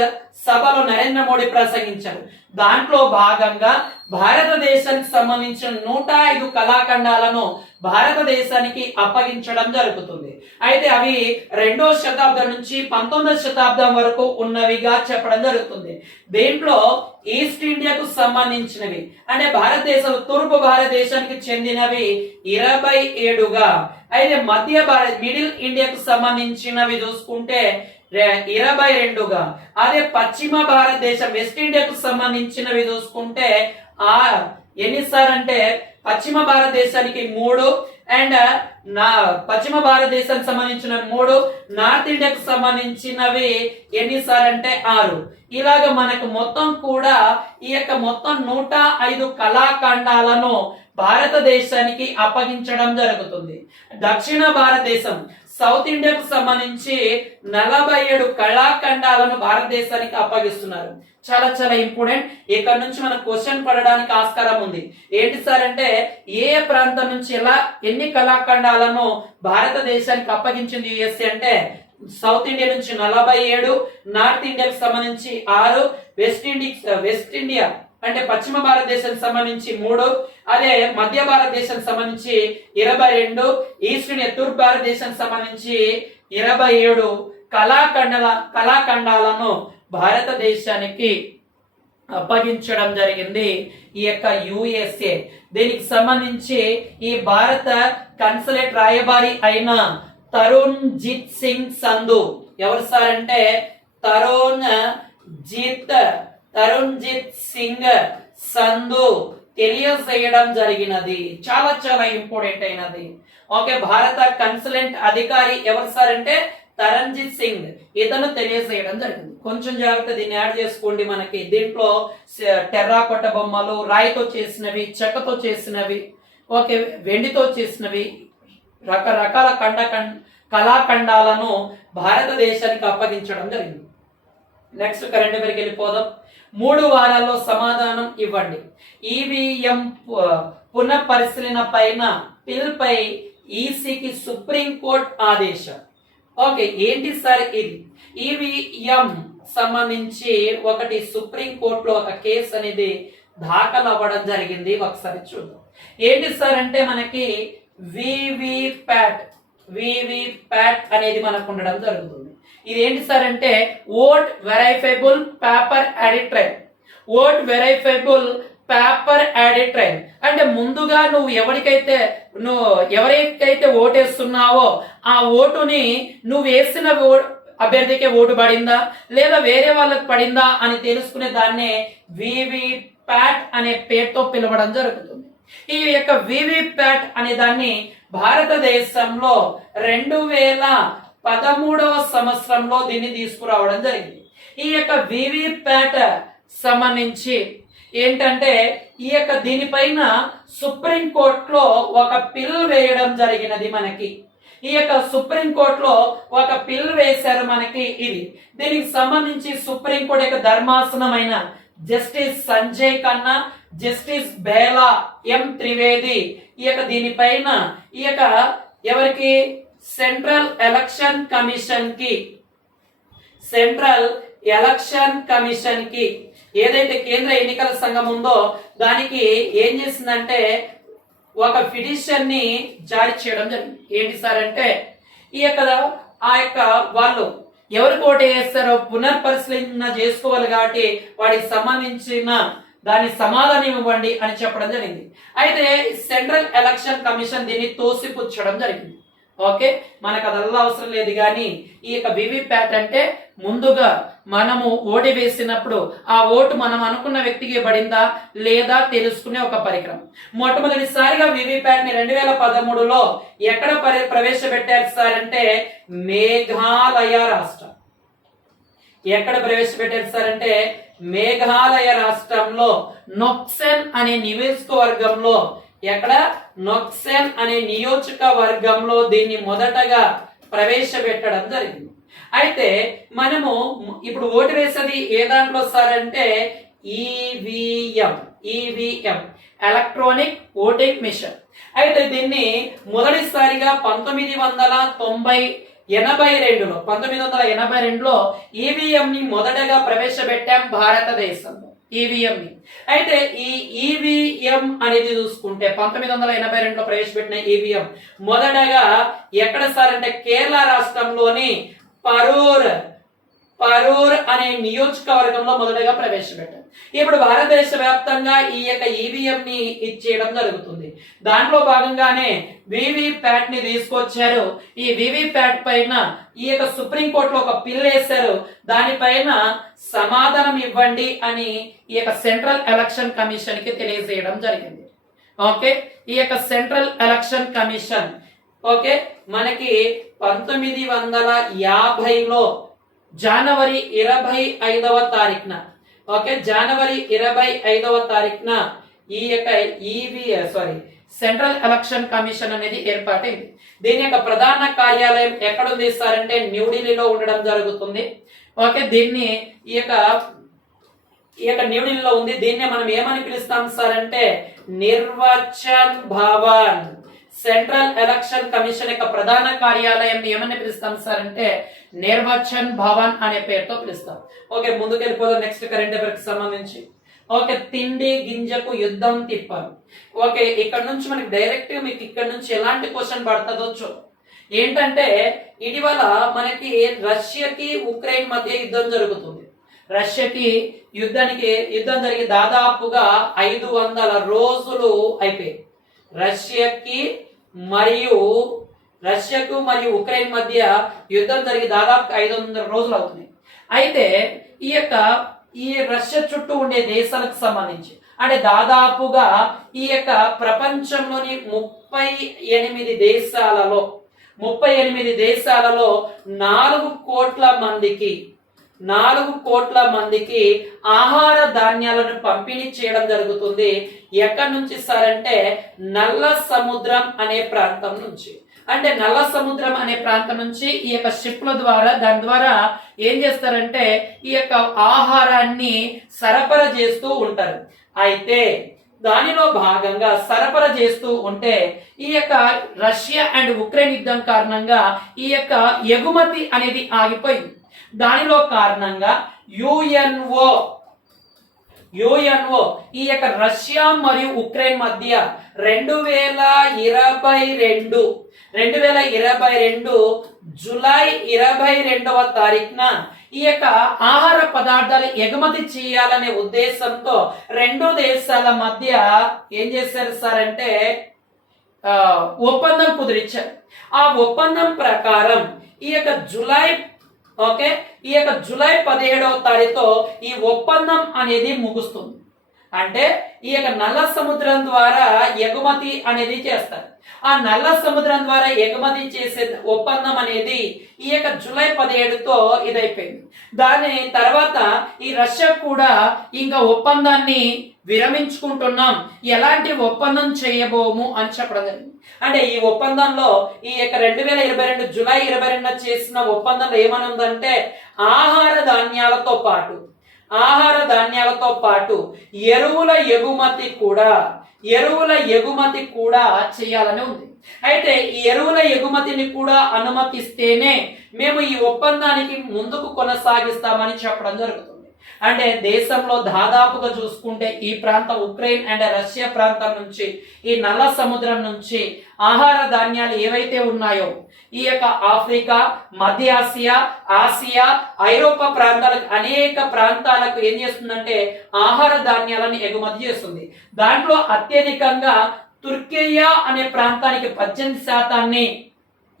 సభలో నరేంద్ర మోడీ ప్రసంగించారు. దాంట్లో భాగంగా భారతదేశానికి సంబంధించిన 105 కళాఖండాలను భారతదేశానికి అప్పగించడం జరుగుతుంది. అయితే అవి 2వ శతాబ్దం నుంచి 19వ శతాబ్దం వరకు ఉన్నవిగా చెప్పడం జరుగుతుంది. దీంట్లో ఈస్ట్ ఇండియాకు సంబంధించినవి అంటే భారతదేశం తూర్పు భారతదేశానికి చెందినవి 27గా, అయితే మిడిల్ ఇండియాకు సంబంధించినవి చూసుకుంటే 22గా, అదే పశ్చిమ భారతదేశం వెస్ట్ ఇండియాకు సంబంధించినవి చూసుకుంటే ఎన్నిసార్ అంటే పశ్చిమ భారతదేశానికి 3, అండ్ పశ్చిమ భారతదేశానికి సంబంధించిన 3, నార్త్ ఇండియాకు సంబంధించినవి ఎన్నిసార్ అంటే 6. ఇలాగ మనకు మొత్తం కూడా ఈ యొక్క మొత్తం 105 కళాఖండాలను భారతదేశానికి అప్పగించడం జరుగుతుంది. దక్షిణ భారతదేశం సౌత్ ఇండియాకు సంబంధించి 47 కళాఖండాలను భారతదేశానికి అప్పగిస్తున్నారు. చాలా చాలా ఇంపార్టెంట్. ఇక్కడ నుంచి మన క్వశ్చన్ పడడానికి ఆస్కారం ఉంది. ఏంటి సార్ అంటే ఏ ప్రాంతం నుంచి ఎన్ని కళాఖండాలను భారతదేశానికి అప్పగించింది యుఎస్ఏ అంటే సౌత్ ఇండియా నుంచి 47, నార్త్ ఇండియాకి సంబంధించి 6, వెస్ట్ ఇండియా అంటే పశ్చిమ భారతదేశానికి సంబంధించి 3, అదే మధ్య భారతదేశానికి సంబంధించి 22, ఈస్ట్ ఇండియా తూర్పు భారతదేశానికి సంబంధించి 27 కళాఖండాలను భారతదేశానికి అప్పగించడం జరిగింది ఈ యొక్క యుఎస్ఏ. దీనికి సంబంధించి ఈ భారత కన్సులేట్ రాయబారి అయిన తరుణ్జిత్ సింగ్ సంధు, ఎవరు సార్ అంటే తరుణ్జిత్ సింగ్ సంధు తెలియజేయడం జరిగినది. చాలా చాలా ఇంపార్టెంట్ అయినది. ఓకే, భారత కన్సులేట్ అధికారి ఎవరు సార్ అంటే తరుణ్జిత్ సింగ్, ఇతను తెలియజేయడం జరిగింది. కొంచెం జాగ్రత్త దీన్ని యాడ్ చేసుకోండి. మనకి దీంట్లో టెర్రాకోట బొమ్మలు, రాయితో చేసినవి, చెక్కతో చేసినవి, ఓకే, వెండితో చేసినవి, రకరకాల కళాఖండాలను భారతదేశానికి అప్పగించడం జరిగింది. నెక్స్ట్ కరెంట్ అఫైర్కి వెళ్ళిపోదాం. 3 వారాల్లో సమాధానం ఇవ్వండి. ఈవీఎం పునఃపరిశీలన పైన పిల్పై ఈసీకి సుప్రీంకోర్టు ఆదేశం. ఓకే, ఏంటి సార్ ఇది? ఈవీఎం సంబంధించి ఒకటి సుప్రీంకోర్టులో ఒక కేసు అనేది దాఖలు అవ్వడం జరిగింది. ఒకసారి చూద్దాం. ఏంటి సార్ అంటే మనకి వివిప్యాట్ అనేది మనకు ఉండడం జరుగుతుంది. ఇది ఏంటి సార్ అంటే ఓట్ వెరిఫైబుల్ పేపర్ అడిట్రైవ్. అంటే ముందుగా నువ్వు ఎవరికైతే ఓటేస్తున్నావో ఆ ఓటుని నువ్వు వేసిన అభ్యర్థికే ఓటు పడిందా లేదా వేరే వాళ్ళకి పడిందా అని తెలుసుకునే దాన్నే ప్యాట్ అనే పేరుతో పిలవడం జరుగుతుంది. ఈ యొక్క వివి ప్యాట్ అనే దాన్ని భారతదేశంలో 2013వ సంవత్సరంలో దీన్ని తీసుకురావడం జరిగింది. ఈ యొక్క వివి ప్యాట్ సంబంధించి ఏంటంటే ఈ యొక్క దీనిపైన సుప్రీం కోర్టులో ఒక పిల్ వేయడం జరిగినది. మనకి ఈ యొక్క సుప్రీం కోర్టులో ఒక పిల్ వేశారు మనకి. ఇది దీనికి సంబంధించి సుప్రీం కోర్టు యొక్క ధర్మాసనమైన జస్టిస్ సంజయ్ ఖన్నా, జస్టిస్ బేలా ఎం త్రివేది ఈ యొక్క దీనిపైన ఈ యొక్క ఎవరికి సెంట్రల్ ఎలక్షన్ కమిషన్ కి ఏదైతే కేంద్ర ఎన్నికల సంఘం ఉందో దానికి ఏం చేసిందంటే ఒక పిటిషన్ ని జారీ చేయడం జరిగింది. ఏంటి సార్ అంటే ఈ యొక్క వాళ్ళు ఎవరు ఓటు వేస్తారో పునర్పరిశీలన చేసుకోవాలి కాబట్టి వాటికి సంబంధించిన దాని సమాధానం ఇవ్వండి అని చెప్పడం జరిగింది. అయితే సెంట్రల్ ఎలక్షన్ కమిషన్ దీన్ని తోసిపుచ్చడం జరిగింది. ఓకే, మనకు అదల్లా అవసరం లేదు. కానీ ఈ యొక్క వివిప్యాట్ అంటే ముందుగా మనము ఓటు వేసినప్పుడు ఆ ఓటు మనం అనుకున్న వ్యక్తికి పడిందా లేదా తెలుసుకునే ఒక పరికరం. మొట్టమొదటిసారిగా వివిప్యాట్ ని 2013లో ఎక్కడ ప్రవేశపెట్టారు సార్ అంటే మేఘాలయ రాష్ట్రం. ఎక్కడ ప్రవేశపెట్టారు సార్ అంటే మేఘాలయ రాష్ట్రంలో నొక్సెన్ అనే నియోజకవర్గంలో నొక్సెన్ అనే నియోజకవర్గంలో దీన్ని మొదటగా ప్రవేశపెట్టడం జరిగింది. అయితే మనము ఇప్పుడు ఓటు వేసేది ఏ దాంట్లో సార్ అంటే ఈవీఎం ఎలక్ట్రానిక్ ఓటింగ్ మిషన్. అయితే దీన్ని మొదటిసారిగా 1982లో ఈవీఎం ని మొదటగా ప్రవేశపెట్టాం భారతదేశంలో ఈవీఎం ని. అయితే ఈ ఈవీఎం అనేది చూసుకుంటే 1982లో ప్రవేశపెట్టిన ఈవీఎం మొదటగా ఎక్కడ సార్ అంటే కేరళ రాష్ట్రంలోని పరూర్ అనే నియోజకవర్గంలో మొదటగా ప్రవేశపెట్టారు. ఇప్పుడు భారతదేశ వ్యాప్తంగా ఈ యొక్క ఈవీఎం ని ఇచ్చేయడం జరుగుతుంది. దాంట్లో భాగంగానే వివిప్యాట్ ని తీసుకొచ్చారు. ఈ వివిప్యాట్ పైన ఈ యొక్క సుప్రీంకోర్టులో ఒక పిల్ వేశారు. దానిపైన సమాధానం ఇవ్వండి అని ఈ యొక్క సెంట్రల్ ఎలక్షన్ కమిషన్ కి తెలియజేయడం జరిగింది. ఓకే, ఈ యొక్క సెంట్రల్ ఎలక్షన్ కమిషన్ ఓకే మనకి 1950లో జనవరి 25వ తారీఖున జనవరి 25వ తారీఖున ఈ యొక్క సెంట్రల్ ఎలక్షన్ కమిషన్ అనేది ఏర్పాటైంది. దీని యొక్క ప్రధాన కార్యాలయం ఎక్కడ ఉంది సార్ అంటే న్యూఢిల్లీలో ఉండడం జరుగుతుంది. ఓకే, దీన్ని ఈ యొక్క న్యూఢిల్లీలో ఉంది. దీన్ని మనం ఏమని పిలుస్తాం సార్ అంటే నిర్వాచన్ భవన్. సెంట్రల్ ఎలక్షన్ కమిషన్ యొక్క ప్రధాన కార్యాలయం ఏమని పిలుస్తాం సార్ అంటే నిర్వాచన్ భవన్ అనే పేరుతో పిలుస్తాం. ఓకే, ముందుకెళ్ళిపోదాం నెక్స్ట్ కరెంట్ అఫైర్స్ కి సంబంధించి. ఓకే, తిండి గింజకు యుద్ధం తిప్పారు. ఓకే, ఇక్కడ నుంచి మనకి డైరెక్ట్ మీకు ఇక్కడ నుంచి ఎలాంటి క్వశ్చన్ పడుతుందో ఏంటంటే ఇటీవల మనకి రష్యాకి ఉక్రెయిన్ మధ్య యుద్ధం జరుగుతుంది. రష్యాకి యుద్ధం జరిగి దాదాపుగా 500 రోజులు అయిపోయాయి. రష్యాకు మరియు ఉక్రెయిన్ మధ్య యుద్ధం జరిగి దాదాపు 500 రోజులు అవుతుంది. అయితే ఈ రష్యా చుట్టూ ఉండే దేశాలకు సంబంధించి అంటే దాదాపుగా ఈ యొక్క ప్రపంచంలోని 38 దేశాలలో 4 కోట్ల మందికి ఆహార ధాన్యాలను పంపిణీ చేయడం జరుగుతుంది. ఎక్కడి నుంచి సార్ అంటే నల్ల సముద్రం అనే ప్రాంతం నుంచి. అంటే నల్ల సముద్రం అనే ప్రాంతం నుంచి ఈ యొక్క షిప్ల ద్వారా దాని ద్వారా ఏం చేస్తారంటే ఈ యొక్క ఆహారాన్ని సరఫరా చేస్తూ ఉంటారు. అయితే దానిలో భాగంగా సరఫరా చేస్తూ ఉంటే ఈ యొక్క రష్యా అండ్ ఉక్రెయిన్ యుద్ధం కారణంగా ఈ యొక్క ఎగుమతి అనేది ఆగిపోయింది. దానిలో కారణంగా యుఎన్ఓ ఈ యొక్క రష్యా మరియు ఉక్రెయిన్ మధ్య 2022 జూలై 22వ తారీఖున ఈ యొక్క ఆహార పదార్థాలు ఎగుమతి చేయాలనే ఉద్దేశంతో 2 దేశాల మధ్య ఏం చేశారు సార్ అంటే ఒప్పందం కుదిరించారు. ఆ ఒప్పందం ప్రకారం ఈ యొక్క జూలై 17వ తారీఖుతో ఈ ఒప్పందం అనేది ముగుస్తుంది. అంటే ఈ యొక్క నల్ల సముద్రం ద్వారా ఎగుమతి అనేది చేస్తారు. ఆ నల్ల సముద్రం ద్వారా ఎగుమతి చేసే ఒప్పందం అనేది ఈ యొక్క జూలై 17తో ఇదైపోయింది. దాని తర్వాత ఈ రష్యా కూడా ఇంకా ఒప్పందాన్ని విరమించుకుంటున్నాం, ఎలాంటి ఒప్పందం చేయబోము అని చెప్పడం జరిగింది. అంటే ఈ ఒప్పందంలో ఈ యొక్క 2022 జూలై 22న చేసిన ఒప్పందంలో ఏమని ఉందంటే ఆహార ధాన్యాలతో పాటు ఎరువుల ఎగుమతి కూడా చేయాలని ఉంది. అయితే ఈ ఎరువుల ఎగుమతిని కూడా అనుమతిస్తేనే మేము ఈ ఒప్పందానికి ముందుకు కొనసాగిస్తామని చెప్పడం జరుగుతుంది. అంటే దేశంలో దాదాపుగా చూసుకుంటే ఈ ప్రాంతం ఉక్రెయిన్ అండ్ రష్యా ప్రాంతం నుంచి ఈ నల్ల సముద్రం నుంచి ఆహార ధాన్యాలు ఏవైతే ఉన్నాయో ఈ యొక్క ఆఫ్రికా, మధ్య ఆసియా, ఐరోపా ప్రాంతాలకు అనేక ప్రాంతాలకు ఏం చేస్తుందంటే ఆహార ధాన్యాలను ఎగుమతి చేస్తుంది. దాంట్లో అత్యధికంగా తుర్కియా అనే ప్రాంతానికి 18%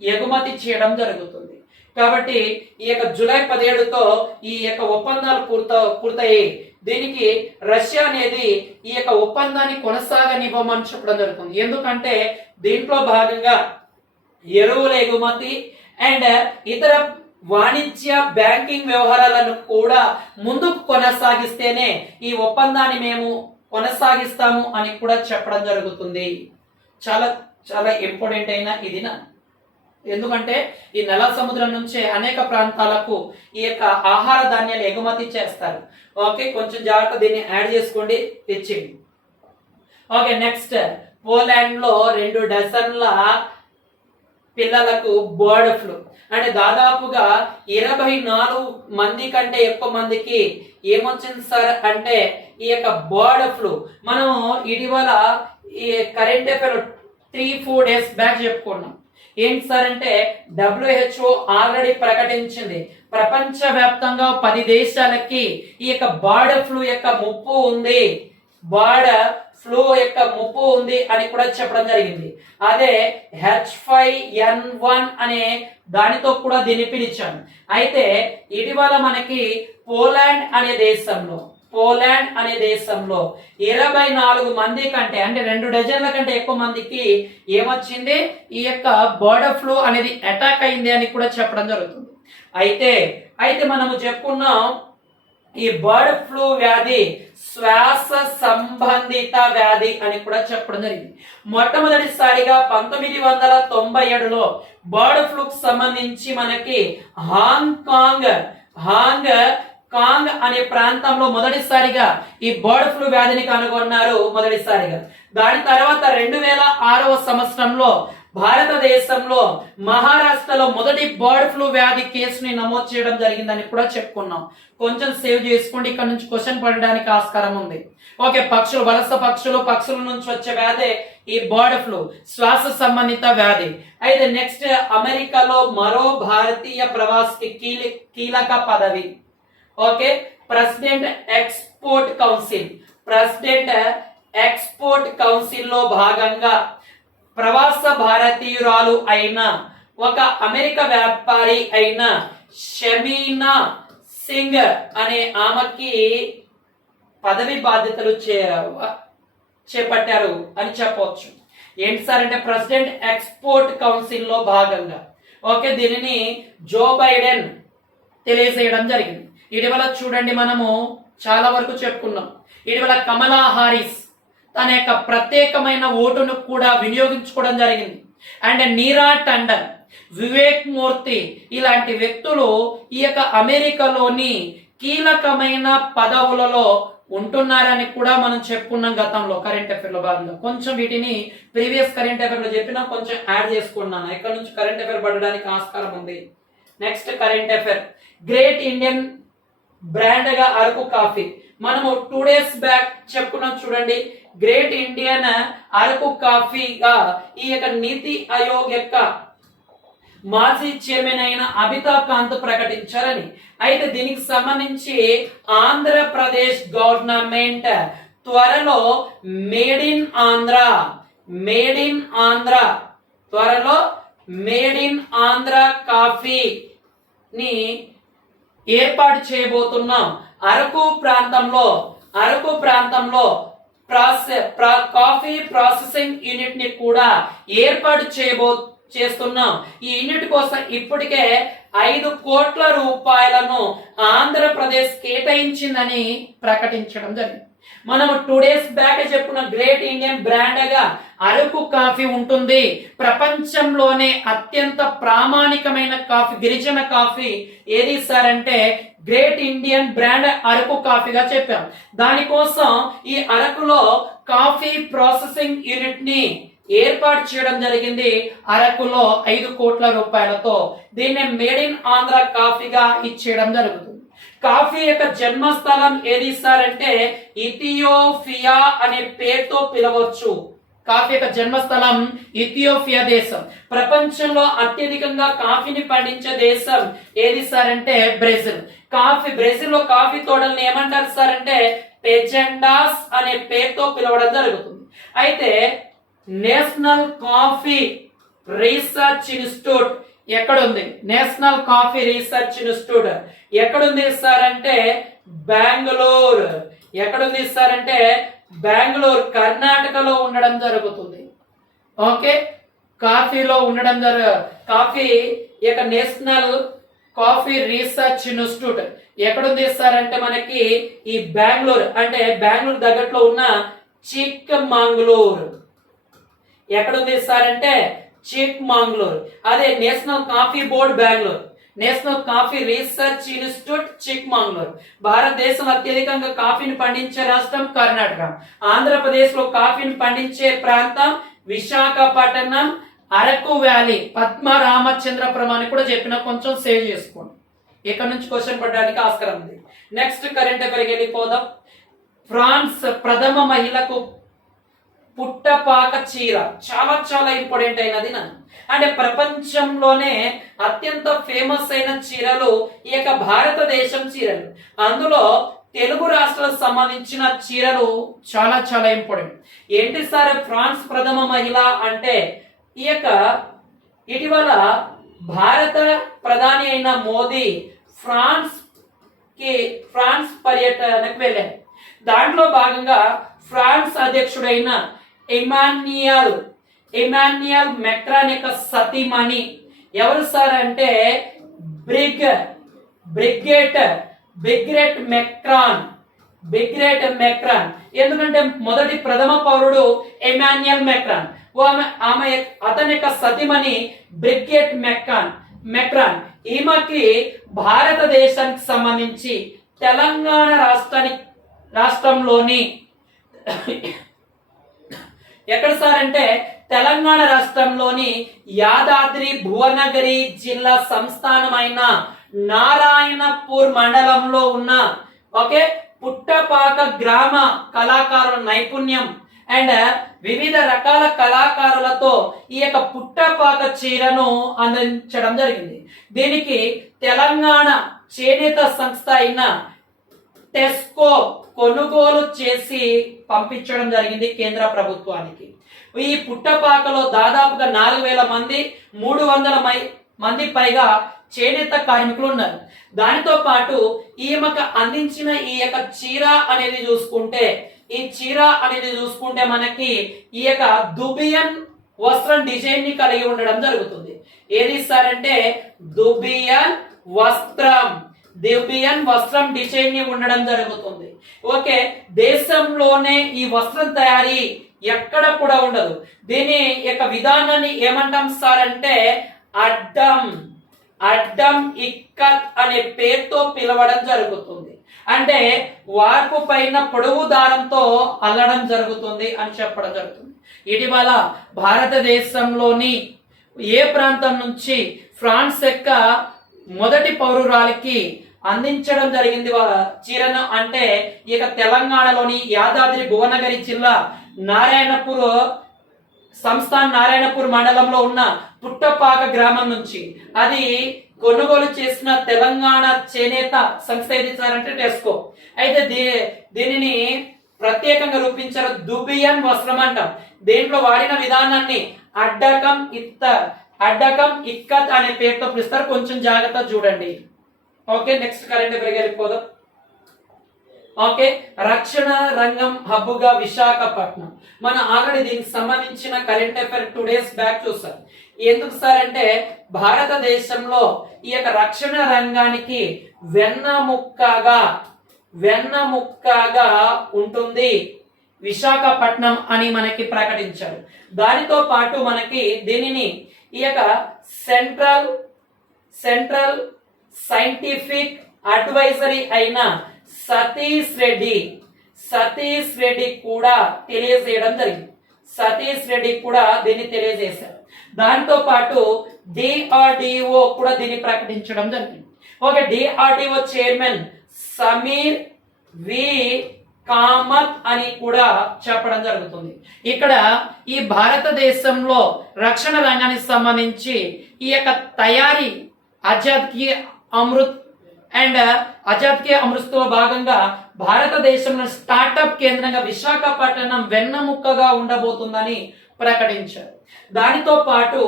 ఎగుమతి చేయడం జరుగుతుంది. కాబట్టి ఈ యొక్క జూలై 17తో ఈ యొక్క ఒప్పందాలు పూర్తయ్యాయి. దీనికి రష్యా అనేది ఈ యొక్క ఒప్పందాన్ని కొనసాగనివ్వమని చెప్పడం జరుగుతుంది. ఎందుకంటే దీంట్లో భాగంగా ఎరువుల ఎగుమతి అండ్ ఇతర వాణిజ్య బ్యాంకింగ్ వ్యవహారాలను కూడా ముందుకు కొనసాగిస్తేనే ఈ ఒప్పందాన్ని మేము కొనసాగిస్తాము అని కూడా చెప్పడం జరుగుతుంది. చాలా చాలా ఇంపార్టెంట్ అయిన ఇది ఎందుకంటే ఈ నల్ల సముద్రం నుంచే అనేక ప్రాంతాలకు ఈ యొక్క ఆహార ధాన్యాలు ఎగుమతి చేస్తారు. ఓకే, కొంచెం జాగ్రత్త దీన్ని యాడ్ చేసుకోండి, తెచ్చింది. ఓకే, నెక్స్ట్ పోలాండ్ లో 2 డజన్ల పిల్లలకు బర్డ్ ఫ్లూ, అంటే దాదాపుగా 24 మంది కంటే ఎక్కువ మందికి ఏమొచ్చింది సార్ అంటే ఈ యొక్క బర్డ్ ఫ్లూ. మనం ఇటీవల ఈ కరెంట్ అఫైర్ 3-4 డేస్ బ్యాక్ చెప్పుకున్నాం. ఏంటి సార్ అంటే WHO ఆల్రెడీ ప్రకటించింది ప్రపంచ వ్యాప్తంగా 10 దేశాలకి ఈ యొక్క బర్డ్ ఫ్లూ యొక్క ముప్పు ఉంది అని కూడా చెప్పడం జరిగింది. అదే H5N1 అనే దానితో కూడా దీన్ని పిలిచాను. అయితే ఇటీవల మనకి పోలాండ్ అనే దేశంలో 24 మంది కంటే అంటే 2 డజన్ల కంటే ఎక్కువ మందికి ఏమొచ్చింది ఈ యొక్క బర్డ్ ఫ్లూ అనేది అటాక్ అయింది అని కూడా చెప్పడం జరుగుతుంది. అయితే మనము చెప్పుకున్నాం ఈ బర్డ్ ఫ్లూ వ్యాధి శ్వాస సంబంధిత వ్యాధి అని కూడా చెప్పడం జరిగింది. మొట్టమొదటిసారిగా 1997లో బర్డ్ ఫ్లూకు సంబంధించి మనకి హాంగ్ కాంగ్ అనే ప్రాంతంలో మొదటిసారిగా ఈ బర్డ్ ఫ్లూ వ్యాధిని కనుగొన్నారు మొదటిసారిగా. దాని తర్వాత 2006వ సంవత్సరంలో భారతదేశంలో మహారాష్ట్రలో మొదటి బర్డ్ ఫ్లూ వ్యాధి కేసుని నమోదు చేయడం జరిగిందని కూడా చెప్పుకున్నాం. కొంచెం సేవ్ చేసుకోండి, ఇక్కడ నుంచి క్వశ్చన్ పడడానికి ఆస్కారం ఉంది. ఓకే, వలస పక్షుల నుంచి వచ్చే వ్యాధి ఈ బర్డ్ ఫ్లూ, శ్వాస సంబంధిత వ్యాధి. అయితే నెక్స్ట్ కీలక భారతీయ ప్రవాసికి కీలక పదవి. ఓకే, ప్రెసిడెంట్ ఎక్స్పోర్ట్ కౌన్సిల్ లో భాగంగా ప్రవాస భారతీయురాలు అయిన ఒక అమెరికా వ్యాపారి అయిన షమీనా సింగ్ అనే ఆమెకి పదవి బాధ్యతలు చేపట్టారు అని చెప్పవచ్చు. ఏంటి సార్ అంటే ప్రెసిడెంట్ ఎక్స్పోర్ట్ కౌన్సిల్ లో భాగంగా. ఓకే, దీనిని జో బైడెన్ తెలియజేయడం జరిగింది. ఇటీవల చూడండి, మనము చాలా వరకు చెప్పుకున్నాం. ఇటీవల కమలా హారిస్ తన యొక్క ప్రత్యేకమైన ఓటును కూడా వినియోగించుకోవడం జరిగింది. అండ్ నీరా టండన్, వివేక్ మూర్తి ఇలాంటి వ్యక్తులు ఈ యొక్క అమెరికాలోని కీలకమైన పదవులలో ఉంటున్నారని కూడా మనం చెప్పుకున్నాం గతంలో కరెంట్ అఫైర్ లో భాగంగా. కొంచెం వీటిని ప్రీవియస్ కరెంట్ అఫైర్ లో చెప్పినా కొంచెం యాడ్ చేసుకున్నాను. ఇక్కడ నుంచి కరెంట్ అఫైర్ పడడానికి ఆస్కారం ఉంది. Next current affair, great Indian brand గా అరకు కాఫీ. మనము 2 డేస్ బ్యాక్ చెప్పుకున్నాం చూడండి. గ్రేట్ ఇండియన్ అరకు కాఫీగా ఈ యొక్క నీతి ఆయోగ్ యొక్క మాజీ చైర్మన్ అయిన అమితాబ్ కాంత్ ప్రకటించారని. అయితే దీనికి సంబంధించి ఆంధ్రప్రదేశ్ గవర్నమెంట్ త్వరలో మేడ్ ఇన్ ఆంధ్ర కాఫీని ఏర్పాటు చేయబోతున్నాం. అరకు ప్రాంతంలో అరకు ప్రాంతంలో కాఫీ ప్రాసెసింగ్ యూనిట్ ని కూడా ఏర్పాటు చేస్తున్నాం. ఈ యూనిట్ కోసం ఇప్పటికే 5 కోట్ల రూపాయలను ఆంధ్రప్రదేశ్ కేటాయించిందని ప్రకటించడం జరిగింది. మనం 2 డేస్ బ్యాక్ చెప్పుకున్న గ్రేట్ ఇండియన్ బ్రాండ్ గా అరకు కాఫీ ఉంటుంది. ప్రపంచంలోనే అత్యంత ప్రామాణికమైన కాఫీ, గిరిజన కాఫీ ఏది సార్ అంటే గ్రేట్ ఇండియన్ బ్రాండ్ అరకు కాఫీగా చెప్పాం. దానికోసం ఈ అరకులో కాఫీ ప్రాసెసింగ్ యూనిట్ ని ఏర్పాటు చేయడం జరిగింది. అరకులో 5 కోట్ల రూపాయలతో దీన్ని మేడ్ ఇన్ ఆంధ్ర కాఫీగా ఇచ్చేయడం జరుగుతుంది. కాఫీ యొక్క జన్మస్థలం ఏది సార్ అంటే ఇథియోపియా అనే పేరుతో పిలవచ్చు. కాఫీ యొక్క జన్మస్థలం ఇథియోపియా దేశం. ప్రపంచంలో అత్యధికంగా కాఫీని పండించే దేశం ఏది సార్ అంటే బ్రెజిల్. బ్రెజిల్ లో కాఫీ తోటల్ని ఏమంటారు సార్ అంటే పెజెండాస్ అనే పేరుతో పిలవడం జరుగుతుంది. అయితే నేషనల్ కాఫీ రీసెర్చ్ ఇన్స్టిట్యూట్ ఎక్కడుంది? నేషనల్ కాఫీ రీసెర్చ్ ఇన్స్టిట్యూట్ ఎక్కడుంది సార్ అంటే బెంగళూరు. ఎక్కడుంది సార్ అంటే బెంగళూరు, కర్ణాటకలో ఉండడం జరుగుతుంది. ఓకే, కాఫీలో ఉండడం కాఫీ యొక్క నేషనల్ కాఫీ రీసెర్చ్ ఇన్స్టిట్యూట్ ఎక్కడుంది సార్ అంటే మనకి ఈ బెంగళూరు, అంటే బెంగళూరు దగ్గరలో ఉన్న చిక్మంగళూరు. ఎక్కడుంది సార్ అంటే చిక్మంగళూరు. అదే national coffee board Bengaluru, national coffee research institute Chikmagalur. భారతదేశం అత్యధికంగా కాఫీని పండించే రాష్ట్రం కర్ణాటక. ఆంధ్రప్రదేశ్ లో కాఫీని పండించే ప్రాంతం విశాఖపట్నం, అరకు వ్యాలీ, పద్మ రామచంద్రపురం అని కూడా చెప్పిన, కొంచెం సేవ్ చేసుకోండి. ఇక్కడ నుంచి క్వశ్చన్ పడడానికి ఆస్కారం ఉంది. నెక్స్ట్ కరెంట్ అఫైర్కి వెళ్ళిపోదాం. ఫ్రాన్స్ ప్రథమ మహిళకు పుట్టపాక చీర చాలా చాలా ఇంపార్టెంట్ అయినది అంటే ప్రపంచంలోనే అత్యంత ఫేమస్ అయిన చీరలు ఈ యొక్క భారతదేశం చీరలు. అందులో తెలుగు రాష్ట్రాలకు సంబంధించిన చీరలు చాలా చాలా ఇంపార్టెంట్. ఏంటి సార్ ఫ్రాన్స్ ప్రథమ మహిళ అంటే ఈ యొక్క ఇటీవల భారత ప్రధాని అయిన మోదీ ఫ్రాన్స్ పర్యటనకు వెళ్ళారు. దాంట్లో భాగంగా ఫ్రాన్స్ అధ్యక్షుడైన ఇమాన్యుయల్ మెక్రాన్ యొక్క సతీమణి ఎవరు సార్ అంటే బిగ్రెట్ మెక్రాన్. ఎందుకంటే మొదటి ప్రథమ పౌరుడు ఇమాన్యుయల్ మెక్రాన్. అతని యొక్క సతీమణి బ్రిగెట్ మెక్రాన్. ఈమెకి భారతదేశానికి సంబంధించి తెలంగాణ రాష్ట్రంలోని ఎక్కడ సార్ అంటే తెలంగాణ రాష్ట్రంలోని యాదాద్రి భువనగిరి జిల్లా సంస్థానమైన నారాయణపూర్ మండలంలో ఉన్న పుట్టపాక గ్రామ కళాకారుల నైపుణ్యం అండ్ వివిధ రకాల కళాకారులతో ఈ యొక్క పుట్టపాక చీరను అందించడం జరిగింది. దీనికి తెలంగాణ చేనేత సంస్థ అయిన టెస్కో కొనుగోలు చేసి పంపించడం జరిగింది కేంద్ర ప్రభుత్వానికి. ఈ పుట్టపాకలో దాదాపుగా 4,000 మంది, 300 మంది పైగా చేనేత కార్మికులు ఉన్నారు. దానితో పాటు ఈమెకు అందించిన ఈ యొక్క చీర అనేది చూసుకుంటే మనకి ఈ యొక్క దుబియన్ వస్త్రం డిజైన్ ని కలిగి ఉండడం జరుగుతుంది. ఏది సార్ అంటే దుబియన్ వస్త్రం డిజైన్ ని ఉండడం జరుగుతుంది. ఓకే, దేశంలోనే ఈ వస్త్రం తయారీ ఎక్కడ కూడా ఉండదు. దీని యొక్క విధానాన్ని ఏమంటాం సార్ అంటే అడ్డం ఇక్కత్ అనే పేరుతో పిలవడం జరుగుతుంది. అంటే వార్పు పైన పొడవు దారంతో అల్లడం జరుగుతుంది అని చెప్పడం జరుగుతుంది. ఇటీవల భారతదేశంలోని ఏ ప్రాంతం నుంచి ఫ్రాన్స్ యొక్క మొదటి పౌరురాలికి అందించడం జరిగింది చీరను అంటే ఇక తెలంగాణలోని యాదాద్రి భువనగిరి జిల్లా నారాయణపూర్ మండలంలో ఉన్న పుట్టపాక గ్రామం నుంచి. అది కొనుగోలు చేసిన తెలంగాణ చేనేత సంస్థ ఏది సార్ అంటే టెస్కో. అయితే దీనిని ప్రత్యేకంగా రూపించారు దుబియన్ వస్త్రం అంటాం. దేంట్లో వాడిన విధానాన్ని అడ్డకం ఇక్కత్ అనే పేరుతో పిలుస్తారు. కొంచెం జాగ్రత్త చూడండి. ఓకే, నెక్స్ట్ కరెంట్ అఫైర్కి వెళ్ళిపోదాం. ఓకే, రక్షణ రంగం హబ్బుగా విశాఖపట్నం. మనం ఆల్రెడీ దీనికి సంబంధించిన కరెంట్ అఫైర్ 2 days బ్యాక్ చూసాం. ఎందుకు సార్ అంటే భారతదేశంలో ఈ యొక్క రక్షణ రంగానికి వెన్నముక్కగా ఉంటుంది విశాఖపట్నం అని మనకి ప్రకటించారు. దానితో పాటు మనకి దీనిని ఈ యొక్క సెంట్రల్ సైంటిఫిక్ అడ్వైజరీ అయిన సతీష్ రెడ్డి కూడా తెలియజేయడం జరిగింది. సతీష్ రెడ్డి కూడా దీన్ని తెలియజేశారు. దాంతో పాటు డిఆర్డిఓ కూడా దీన్ని ప్రకటించడం జరిగింది. ఓకే, డిఆర్డిఓ చైర్మన్ సమీర్ వి కామత్ అని కూడా చెప్పడం జరుగుతుంది. ఇక్కడ ఈ భారతదేశంలో రక్షణ రంగానికి సంబంధించి ఈ యొక్క తయారీ ఆజాద్ కి అమృత్ తో భాగంగా భారతదేశంలో స్టార్టప్ కేంద్రంగా విశాఖపట్నం వెన్నముక్కగా ఉండబోతుందని ప్రకటించారు. దానితో పాటు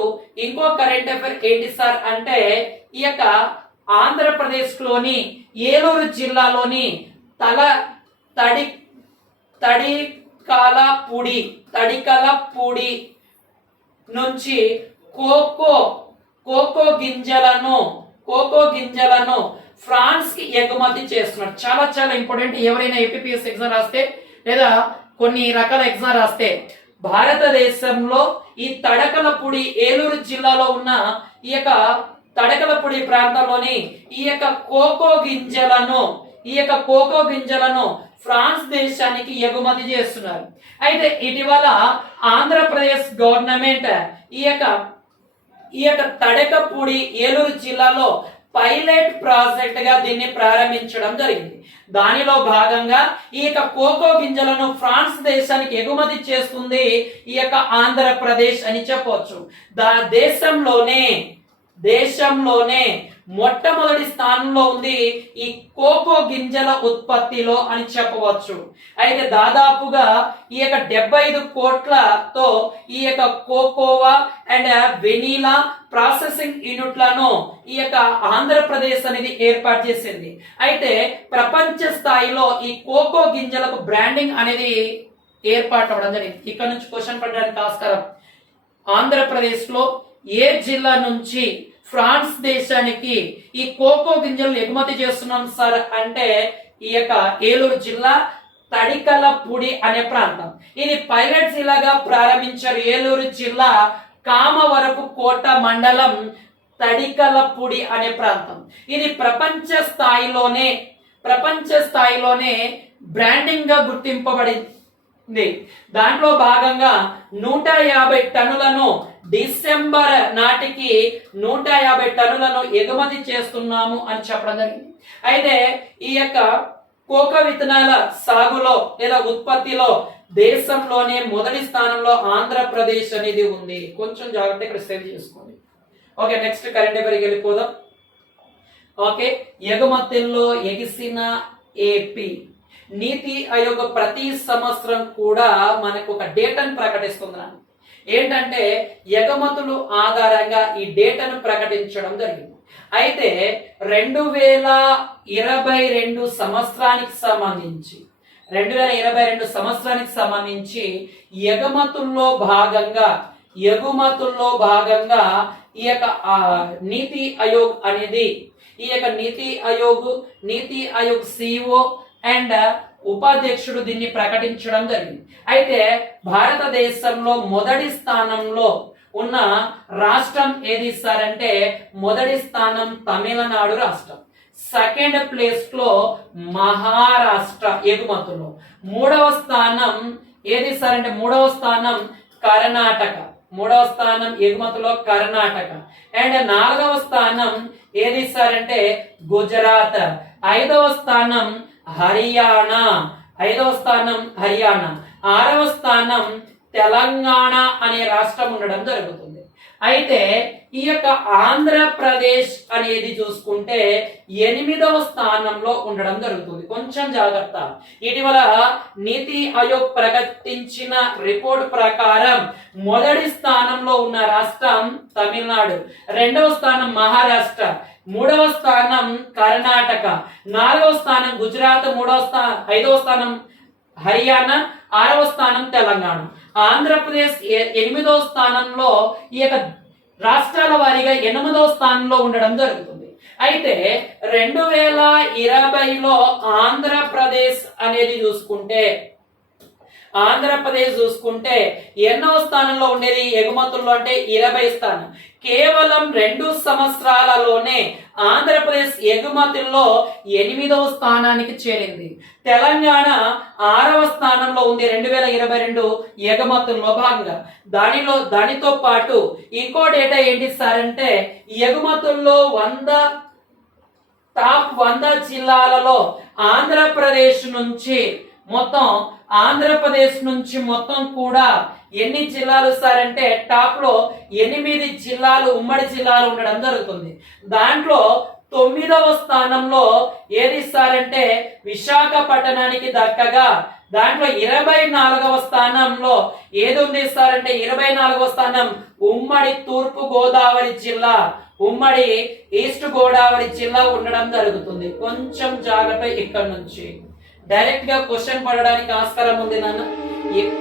ఇంకో కరెంట్ అఫైర్ ఏంటి సార్ అంటే ఈ యొక్క ఆంధ్రప్రదేశ్ లోని ఏలూరు జిల్లాలోని తడికలపూడి నుంచి కోకో గింజలను ఫ్రాన్స్ కి ఎగుమతి చేస్తున్నారు. చాలా చాలా ఇంపార్టెంట్. ఎవరైనా ఏపీపీఎస్ ఎగ్జామ్ రాస్తే లేదా కొన్ని రకాల ఎగ్జామ్ రాస్తే భారతదేశంలో ఈ తడకలపూడి ఏలూరు జిల్లాలో ఉన్న ఈ యొక్క తడకలపూడి ప్రాంతంలోని ఈ యొక్క కోకో గింజలను ఫ్రాన్స్ దేశానికి ఎగుమతి చేస్తున్నారు. అయితే ఇటీవల ఆంధ్రప్రదేశ్ గవర్నమెంట్ ఈ యొక్క తడకపూడి ఏలూరు జిల్లాలో పైలట్ ప్రాజెక్ట్ గా దీన్ని ప్రారంభించడం జరిగింది. దానిలో భాగంగా ఈ యొక్క కోకో గింజలను ఫ్రాన్స్ దేశానికి ఎగుమతి చేస్తుంది ఈ యొక్క ఆంధ్రప్రదేశ్ అని చెప్పవచ్చు. దేశంలోనే మొట్టమొదటి స్థానంలో ఉంది ఈ కోకో గింజల ఉత్పత్తిలో అని చెప్పవచ్చు. అయితే దాదాపుగా ఈ యొక్క 75 కోట్లతో ఈ యొక్క కోకోవా అండ్ వెనీలా ప్రాసెసింగ్ యూనిట్లను ఈ యొక్క ఆంధ్రప్రదేశ్ అనేది ఏర్పాటు చేసింది. అయితే ప్రపంచ స్థాయిలో ఈ కోకో గింజలకు బ్రాండింగ్ అనేది ఏర్పాటు అవడం జరిగింది. ఇక్కడ నుంచి క్వశ్చన్ పడడానికి ఆస్కారం. ఆంధ్రప్రదేశ్ లో ఏ జిల్లా నుంచి ఫ్రాన్స్ దేశానికి ఈ కోకో గింజలు ఎగుమతి చేస్తున్నాం సార్ అంటే ఈ యొక్క ఏలూరు జిల్లా తడికలపూడి అనే ప్రాంతం. ఇది పైలట్ జిల్లాగా ప్రారంభించారు. ఏలూరు జిల్లా కామవరపు కోట మండలం తడికలపూడి అనే ప్రాంతం. ఇది ప్రపంచ స్థాయిలోనే బ్రాండింగ్ గా గుర్తింపబడింది. దాంట్లో భాగంగా 150 టన్నులను డిసెంబర్ నాటికి 150 టన్నులను ఎగుమతి చేస్తున్నాము అని చెప్పడం జరిగింది. అయితే ఈ యొక్క కోకో విత్తనాల సాగులో లేదా ఉత్పత్తిలో దేశంలోనే మొదటి స్థానంలో ఆంధ్రప్రదేశ్ అనేది ఉంది. కొంచెం జాగ్రత్త ఇక్కడ సేవ్ చేసుకోండి. ఓకే, నెక్స్ట్ కరెంట్ అఫైర్కి వెళ్ళిపోదాం. ఓకే, ఎగుమతుల్లో ఎగిసిన ఏపీ. నీతి ఆయోగ్ ప్రతి సంవత్సరం కూడా మనకు ఒక డేటాను ప్రకటిస్తుంది. ఏంటంటే ఎగుమతులు ఆధారంగా ఈ డేటాను ప్రకటించడం జరిగింది. అయితే 2022 సంవత్సరానికి సంబంధించి ఎగుమతుల్లో భాగంగా ఈ యొక్క నీతి ఆయోగ్ అనేది ఈ యొక్క నీతి ఆయోగ్ సిఇఓ అండ్ ఉపాధ్యక్షుడు దీన్ని ప్రకటించడం జరిగింది. అయితే భారతదేశంలో మొదటి స్థానంలో ఉన్న రాష్ట్రం ఏది సార్ అంటే మొదటి స్థానం తమిళనాడు రాష్ట్రం. సెకండ్ ప్లేస్ లో మహారాష్ట్ర ఎగుమతులు. మూడవ స్థానం ఏది సార్ అంటే మూడవ స్థానం ఎగుమతులో కర్ణాటక. అండ్ 4వ స్థానం ఏది సార్ అంటే గుజరాత్. 5వ స్థానం హర్యానా. 6వ స్థానం తెలంగాణ అనే రాష్ట్రం ఉండడం జరుగుతుంది. అయితే ఈ యొక్క ఆంధ్రప్రదేశ్ అనేది చూసుకుంటే 8వ స్థానంలో ఉండడం జరుగుతుంది. కొంచెం జాగ్రత్త. ఇటీవల నీతి ఆయోగ్ ప్రకటించిన రిపోర్ట్ ప్రకారం మొదటి స్థానంలో ఉన్న రాష్ట్రం తమిళనాడు, 2వ స్థానం మహారాష్ట్ర, మూడవ స్థానం కర్ణాటక, నాలుగవ స్థానం గుజరాత్, ఐదవ స్థానం హర్యానా, ఆరవ స్థానం తెలంగాణ. ఆంధ్రప్రదేశ్ ఎనిమిదవ స్థానంలో ఈ యొక్క రాష్ట్రాల వారీగా 8వ స్థానంలో ఉండడం జరుగుతుంది. అయితే 2020లో ఆంధ్రప్రదేశ్ అనేది చూసుకుంటే ఎన్నో స్థానంలో ఉండేది ఎగుమతుల్లో అంటే 20 స్థానం. కేవలం 2 సంవత్సరాలలోనే ఆంధ్రప్రదేశ్ ఎగుమతుల్లో 8వ స్థానానికి చేరింది. తెలంగాణ 6వ స్థానంలో ఉంది 2022 ఎగుమతుల్లో భాగంగా. దానితో పాటు ఇంకో డేటా ఏంటి సార్ అంటే ఎగుమతుల్లో టాప్ 100 జిల్లాలలో ఆంధ్రప్రదేశ్ నుంచి మొత్తం కూడా ఎన్ని జిల్లాలు సార్ అంటే టాప్ లో 8 జిల్లాలు ఉమ్మడి జిల్లాలు ఉండడం జరుగుతుంది. దాంట్లో 9వ స్థానంలో ఏది సార్ అంటే విశాఖపట్నానికి దక్కగా దాంట్లో 24వ స్థానంలో ఏది ఉంది సార్ అంటే 24వ స్థానం ఉమ్మడి తూర్పు గోదావరి జిల్లా, ఉమ్మడి ఈస్ట్ గోదావరి జిల్లా ఉండడం జరుగుతుంది. కొంచెం జాగ్రత్త, ఇక్కడ నుంచి డైరెక్ట్ గా క్వశ్చన్ పడడానికి ఆస్కారం ఉంది నాన్న.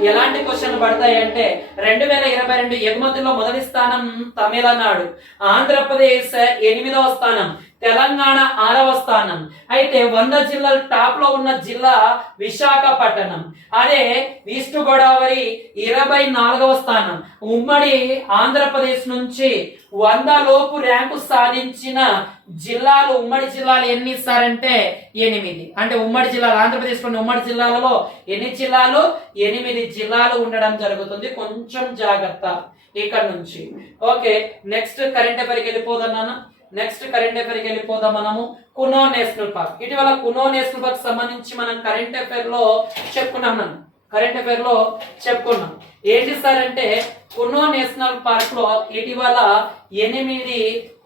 ఎలాంటి క్వశ్చన్లు పడతాయి అంటే 2022 ఎగుమతిలో మొదటి స్థానం తమిళనాడు, ఆంధ్రప్రదేశ్ 8వ స్థానం, తెలంగాణ 6వ స్థానం. అయితే 100 జిల్లాల టాప్ లో ఉన్న జిల్లా విశాఖపట్నం. అదే ఈస్ట్ గోదావరి 24వ స్థానం. ఉమ్మడి ఆంధ్రప్రదేశ్ నుంచి 100 లోపు ర్యాంకు సాధించిన జిల్లాలు ఉమ్మడి జిల్లాలు ఎన్ని సార్ అంటే 8. అంటే ఉమ్మడి జిల్లాలు ఆంధ్రప్రదేశ్ లోని ఉమ్మడి జిల్లాలలో ఎన్ని జిల్లాలు? 8 జిల్లాలు ఉండడం జరుగుతుంది. కొంచెం జాగ్రత్త ఇక్కడ నుంచి. ఓకే, నెక్స్ట్ కరెంట్ అఫైర్కి వెళ్ళిపోదాం. మనము కునో నేషనల్ పార్క్. ఇటీవల కునో నేషనల్ పార్క్ సంబంధించి మనం కరెంట్ అఫైర్ లో చెప్పుకున్నాం. ఏంటి సార్ అంటే కునో నేషనల్ పార్క్ లో ఇటీవల 8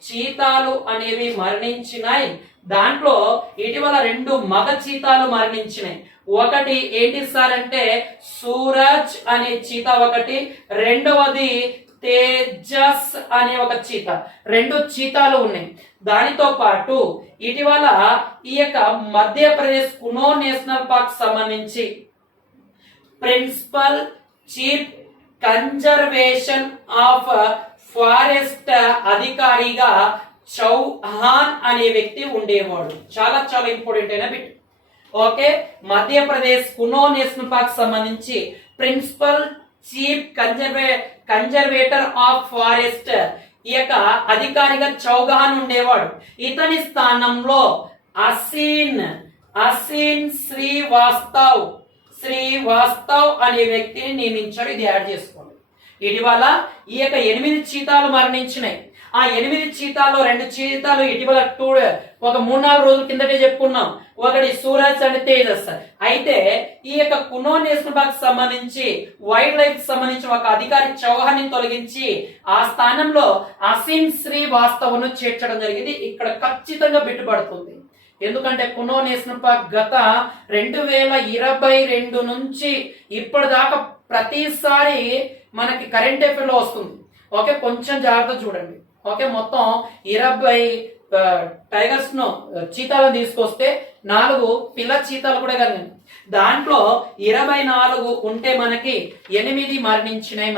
చీతాలు అనేవి మరణించినాయి. దాంట్లో ఇటీవల 2 మగ చీతాలు మరణించినాయి. ఒకటి ఏంటి సార్ అంటే సూరజ్ అనే చీతా ఒకటి, రెండవది తేజస్ అనే ఒక చీతా. 2 చీతాలు ఉన్నాయి. దానితో పాటు ఇటీవల ఈ యొక్క మధ్యప్రదేశ్ కునో నేషనల్ పార్క్ సంబంధించి principal chief conservation of forest అధికారిగా చౌహాన్ అనే వ్యక్తి ఉండేవాడు. చాలా చాలా ఇంపార్టెంట్ అయిన bit. Okay, Madhya Pradesh Kuno national park సంబంధించి principal chief conservator of forest ఈ యొక్క అధికారిగా చౌహాన్ ఉండేవాడు. ఇతని స్థానంలో అసిన్ శ్రీవాస్తవ్ అనే వ్యక్తిని నియమించాడు. ఇది యాడ్ చేసుకోండి. ఇటీవల ఈ యొక్క 8 చీతాలు మరణించినాయి. ఆ 8 చీతాల్లో 2 చీతాలు ఇటీవల ఒక 3-4 రోజుల కిందటే చెప్పుకున్నాం. ఒకటి సూరజ్ అండ్ తేజస్. అయితే ఈ యొక్క కునో నేషనల్ పార్క్ సంబంధించి వైల్డ్ లైఫ్ సంబంధించి ఒక అధికారి చౌహాన్ ని తొలగించి ఆ స్థానంలో అసిన్ శ్రీవాస్తవ్ను చేర్చడం జరిగింది. ఇక్కడ ఖచ్చితంగా బిట్టుపడుతుంది. ఎందుకంటే కునో నేషనల్ పార్క్ గత 2022 నుంచి ఇప్పటిదాకా ప్రతిసారి మనకి కరెంట్ అఫైర్ లో వస్తుంది. ఓకే, కొంచెం జాగ్రత్త చూడండి. ఓకే, మొత్తం 20 టైగర్స్ ను చీతాలను తీసుకొస్తే 4 పిల్ల చీతాలు కూడా కలిగింది. దాంట్లో 24 ఉంటే మనకి 8 మరణించినాయి.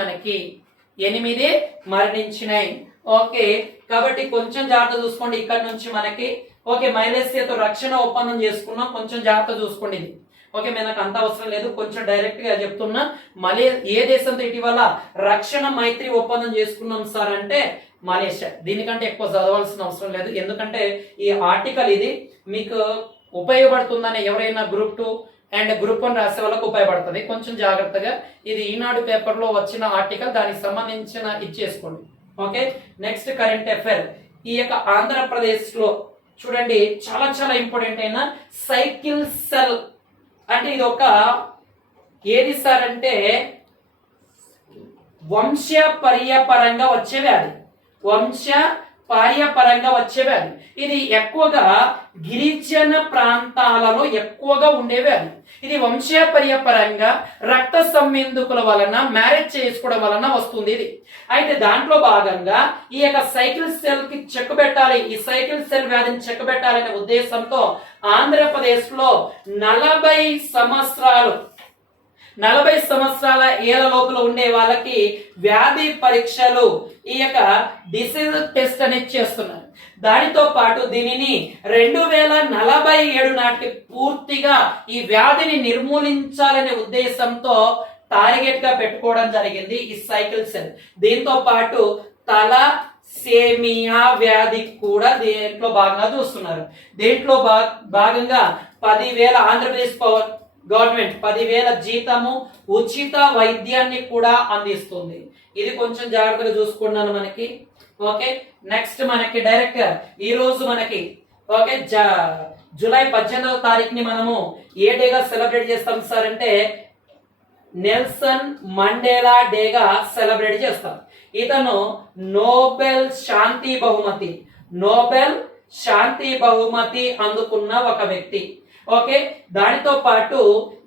ఓకే, కాబట్టి కొంచెం జాగ్రత్త చూసుకోండి. ఇక్కడ నుంచి మనకి ఓకే మలేషియాతో రక్షణ ఒప్పందం చేసుకున్నాం. కొంచెం జాగ్రత్త చూసుకోండి. ఇది ఓకే, మనకు అంత అవసరం లేదు. కొంచెం డైరెక్ట్ గా చెప్తున్నా. ఏ దేశంతో ఇటీవల రక్షణ మైత్రి ఒప్పందం చేసుకున్నాం సార్ అంటే మలేషియా. దీనికంటే ఎక్కువ చదవాల్సిన అవసరం లేదు. ఎందుకంటే ఈ ఆర్టికల్ ఇది మీకు ఉపయోగపడుతుందని ఎవరైనా గ్రూప్ 2 అండ్ గ్రూప్ 1 రాసే వాళ్ళకు ఉపయోగపడుతుంది. కొంచెం జాగ్రత్తగా ఇది ఈనాడు పేపర్ లో వచ్చిన ఆర్టికల్, దానికి సంబంధించిన ఇచ్చేసుకోండి. Okay, next current affair. ఈ యొక్క ఆంధ్రప్రదేశ్ లో చూడండి చాలా చాలా ఇంపార్టెంట్ అయిన సైకిల్ సెల్ అంటే ఇది ఒక ఏది సార్ అంటే వంశపర్యపరంగా వచ్చే వ్యాధి. పార్యపరంగా వచ్చే వ్యాధి. ఇది ఎక్కువగా గిరిజన ప్రాంతాలలో ఎక్కువగా ఉండే వ్యాధి. ఇది వంశపర్యపరంగా రక్త సంబంధికుల వలన మ్యారేజ్ చేసుకోవడం వలన వస్తుంది ఇది. అయితే దాంట్లో భాగంగా ఈ యొక్క సైకిల్ సెల్ కి చెక్ పెట్టాలి, ఈ సైకిల్ సెల్ వ్యాధిని చెక్ పెట్టాలనే ఉద్దేశంతో ఆంధ్రప్రదేశ్ లో 40 సంవత్సరాల ఏళ్ల లోపల ఉండే వాళ్ళకి వ్యాధి పరీక్షలు ఈ యొక్క డిసీజ్ టెస్ట్ అనేది చేస్తున్నారు. దానితో పాటు దీనిని 2047 నాటికి పూర్తిగా ఈ వ్యాధిని నిర్మూలించాలనే ఉద్దేశంతో టార్గెట్ గా పెట్టుకోవడం జరిగింది ఈ సైకిల్ సెల్. దీంతో పాటు తలసేమియా వ్యాధి కూడా దీంట్లో భాగంగా చూస్తున్నారు. దీంట్లో భాగంగా 10,000 ఆంధ్రప్రదేశ్ గవర్నమెంట్ 10,000 జీతము ఉచిత వైద్యాన్ని కూడా అందిస్తుంది. ఇది కొంచెం జాగ్రత్తగా చూసుకున్నాను మనకి. ఓకే, నెక్స్ట్ మనకి డైరెక్ట్ ఈ రోజు మనకి ఓకే జూలై 18వ తారీఖుని మనము ఏ డేగా సెలబ్రేట్ చేస్తాం సార్ అంటే నెల్సన్ మండేలా డేగా సెలబ్రేట్ చేస్తాం. ఇతను నోబెల్ శాంతి బహుమతి అందుకున్న ఒక వ్యక్తి. ఓకే, దానితో పాటు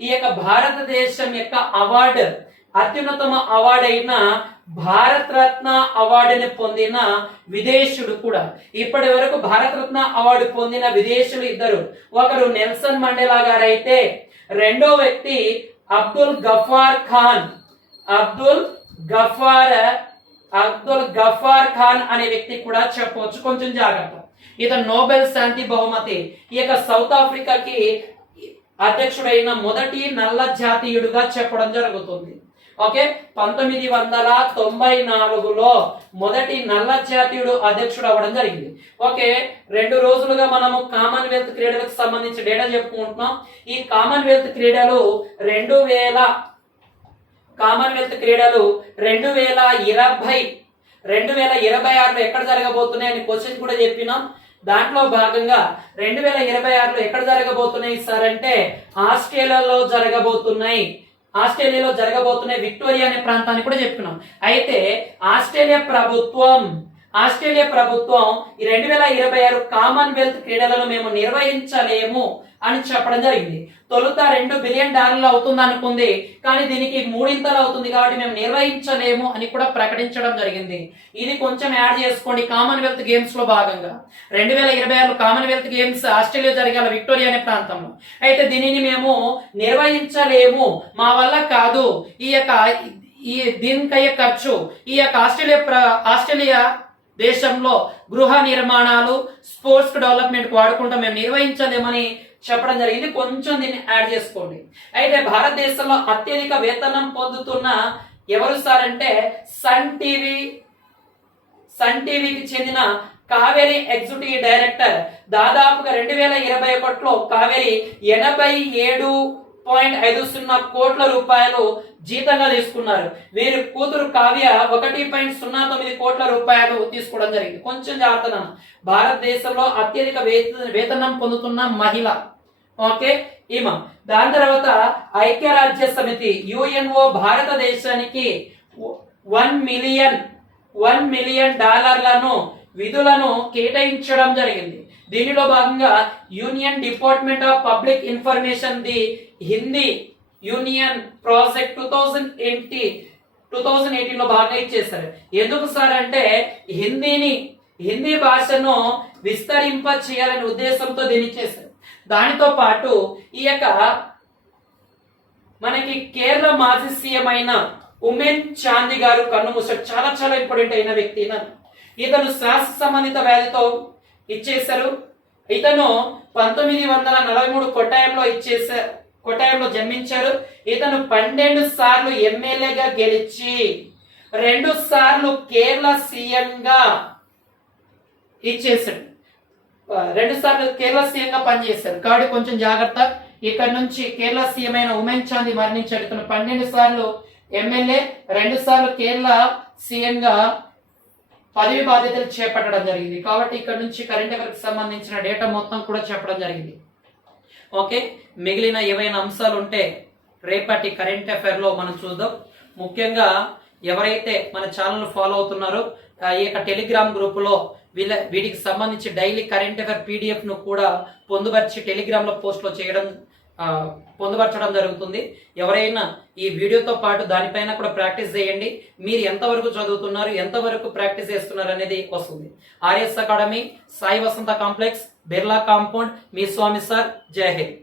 ఈ యొక్క భారతదేశం యొక్క అవార్డు అత్యున్నతమ అవార్డు అయిన భారత రత్న అవార్డుని పొందిన విదేశీయుడు కూడా. ఇప్పటి వరకు భారత రత్న అవార్డు పొందిన విదేశీయులు ఇద్దరు. ఒకరు నెల్సన్ మండేలా గారు అయితే రెండో వ్యక్తి అబ్దుల్ గఫార్ ఖాన్ అనే వ్యక్తి కూడా చెప్పవచ్చు. కొంచెం జాగ్రత్త. ఇతను నోబెల్ శాంతి బహుమతి ఈ యొక్క సౌత్ ఆఫ్రికాకి అధ్యక్షుడైన మొదటి నల్ల జాతీయుడుగా చెప్పడం జరుగుతుంది. ఓకే, 1994లో మొదటి నల్ల జాతీయుడు అధ్యక్షుడు అవ్వడం జరిగింది. ఓకే, 2 రోజులుగా మనము కామన్వెల్త్ క్రీడలకు సంబంధించి డేటా చెప్పుకుంటున్నాం. ఈ కామన్వెల్త్ క్రీడలు 2026లో ఎక్కడ జరగబోతున్నాయి అని క్వశ్చన్ కూడా చెప్పినాం. దాంట్లో భాగంగా 2026లో ఎక్కడ జరగబోతున్నాయి సార్ అంటే ఆస్ట్రేలియాలో జరగబోతున్నాయి. విక్టోరియా అనే ప్రాంతాన్ని కూడా చెప్పుకున్నాం. అయితే ఆస్ట్రేలియా ప్రభుత్వం ఈ 2026 కామన్వెల్త్ క్రీడలను మేము నిర్వహించలేము అని చెప్పడం జరిగింది. తొలుత $2 బిలియన్ అవుతుంది అనుకుంది, కానీ దీనికి 3 అవుతుంది కాబట్టి మేము నిర్వహించలేము అని కూడా ప్రకటించడం జరిగింది. ఇది కొంచెం యాడ్ చేసుకోండి. కామన్వెల్త్ గేమ్స్ లో భాగంగా 2026 కామన్వెల్త్ గేమ్స్ ఆస్ట్రేలియా జరగాల విక్టోరియా అనే ప్రాంతంలో. అయితే దీనిని మేము నిర్వహించలేము, మా వల్ల కాదు, దీనికయ్యే ఖర్చు ఈ యొక్క ఆస్ట్రేలియా దేశంలో గృహ నిర్మాణాలు స్పోర్ట్స్ డెవలప్మెంట్ వాడుకుంటాం, మేము నిర్వహించలేమని చెప్పడం జరిగింది. కొంచెం దీన్ని యాడ్ చేసుకోండి. అయితే భారతదేశంలో అత్యధిక వేతనం పొందుతున్న ఎవరు సార్ అంటే సన్ టీవీకి చెందిన కావేరి ఎగ్జిక్యూటివ్ డైరెక్టర్. దాదాపుగా 2021లో కావేరి 87.50 కోట్ల రూపాయలు జీతంగా తీసుకున్నారు. వీరి కూతురు కావ్య 1.09 కోట్ల రూపాయలు తీసుకోవడం జరిగింది. కొంచెం జాగ్రత్త. భారతదేశంలో అత్యధిక వేతనం పొందుతున్న మహిళ. ఓకే, ఈమె. దాని తర్వాత ఐక్యరాజ్య సమితి యుఎన్ఓ భారతదేశానికి $1 మిలియన్ విధులను కేటాయించడం జరిగింది. దీనిలో భాగంగా union department of public information the Hindi union project 2018లో భాగంగా ఇచ్చేస్తారు. ఎందుకు సార్ అంటే హిందీ భాషను విస్తరింప చేయాలనే ఉద్దేశంతో దీన్ని ఇచ్చేస్తారు. దానితో పాటు ఈ యొక్క మనకి కేరళ మాజీ సీఎం అయిన ఉమెన్ చాందీ గారు కన్నుమూసారు. చాలా చాలా ఇంపార్టెంట్ అయిన వ్యక్తి. ఇతను శ్వాస సంబంధిత వ్యాధితో ఇచ్చేశారు. ఇతను 1943 కొట్టాయంలో జన్మించారు. ఇతను 12 సార్లు ఎమ్మెల్యేగా గెలిచి 2 సార్లు కేరళ సీఎంగా ఇచ్చేసాడు. 2 సార్లు కేరళ సీఎంగా పనిచేశారు. కాబట్టి కొంచెం జాగ్రత్త. ఇక్కడ నుంచి కేరళ సీఎం అయిన ఉమెన్ చాందీ మరణించాడు. ఇతను 12 సార్లు ఎమ్మెల్యే, 2 సార్లు కేరళ సీఎంగా పదవి బాధ్యతలు చేపట్టడం జరిగింది. కాబట్టి ఇక్కడ నుంచి కరెంట్ అఫైర్కి సంబంధించిన డేటా మొత్తం కూడా చెప్పడం జరిగింది. ఓకే, మిగిలిన ఏవైనా అంశాలు ఉంటే రేపటి కరెంట్ అఫైర్లో మనం చూద్దాం. ముఖ్యంగా ఎవరైతే మన ఛానల్ ఫాలో అవుతున్నారో ఈ యొక్క టెలిగ్రామ్ గ్రూపులో వీటికి సంబంధించి డైలీ కరెంట్ అఫైర్ పీడిఎఫ్ ను కూడా పొందుపరిచి టెలిగ్రామ్ లో పోస్ట్ లో పొందుపరచడం జరుగుతుంది. ఎవరైనా ఈ వీడియోతో పాటు దానిపైన కూడా ప్రాక్టీస్ చేయండి. మీరు ఎంతవరకు చదువుతున్నారు, ఎంతవరకు ప్రాక్టీస్ చేస్తున్నారు అనేది వస్తుంది. ఆర్ఎస్ అకాడమీ, సాయి వసంత కాంప్లెక్స్, బిర్లా కాంపౌండ్, మీ స్వామి సార్. జై హింద్.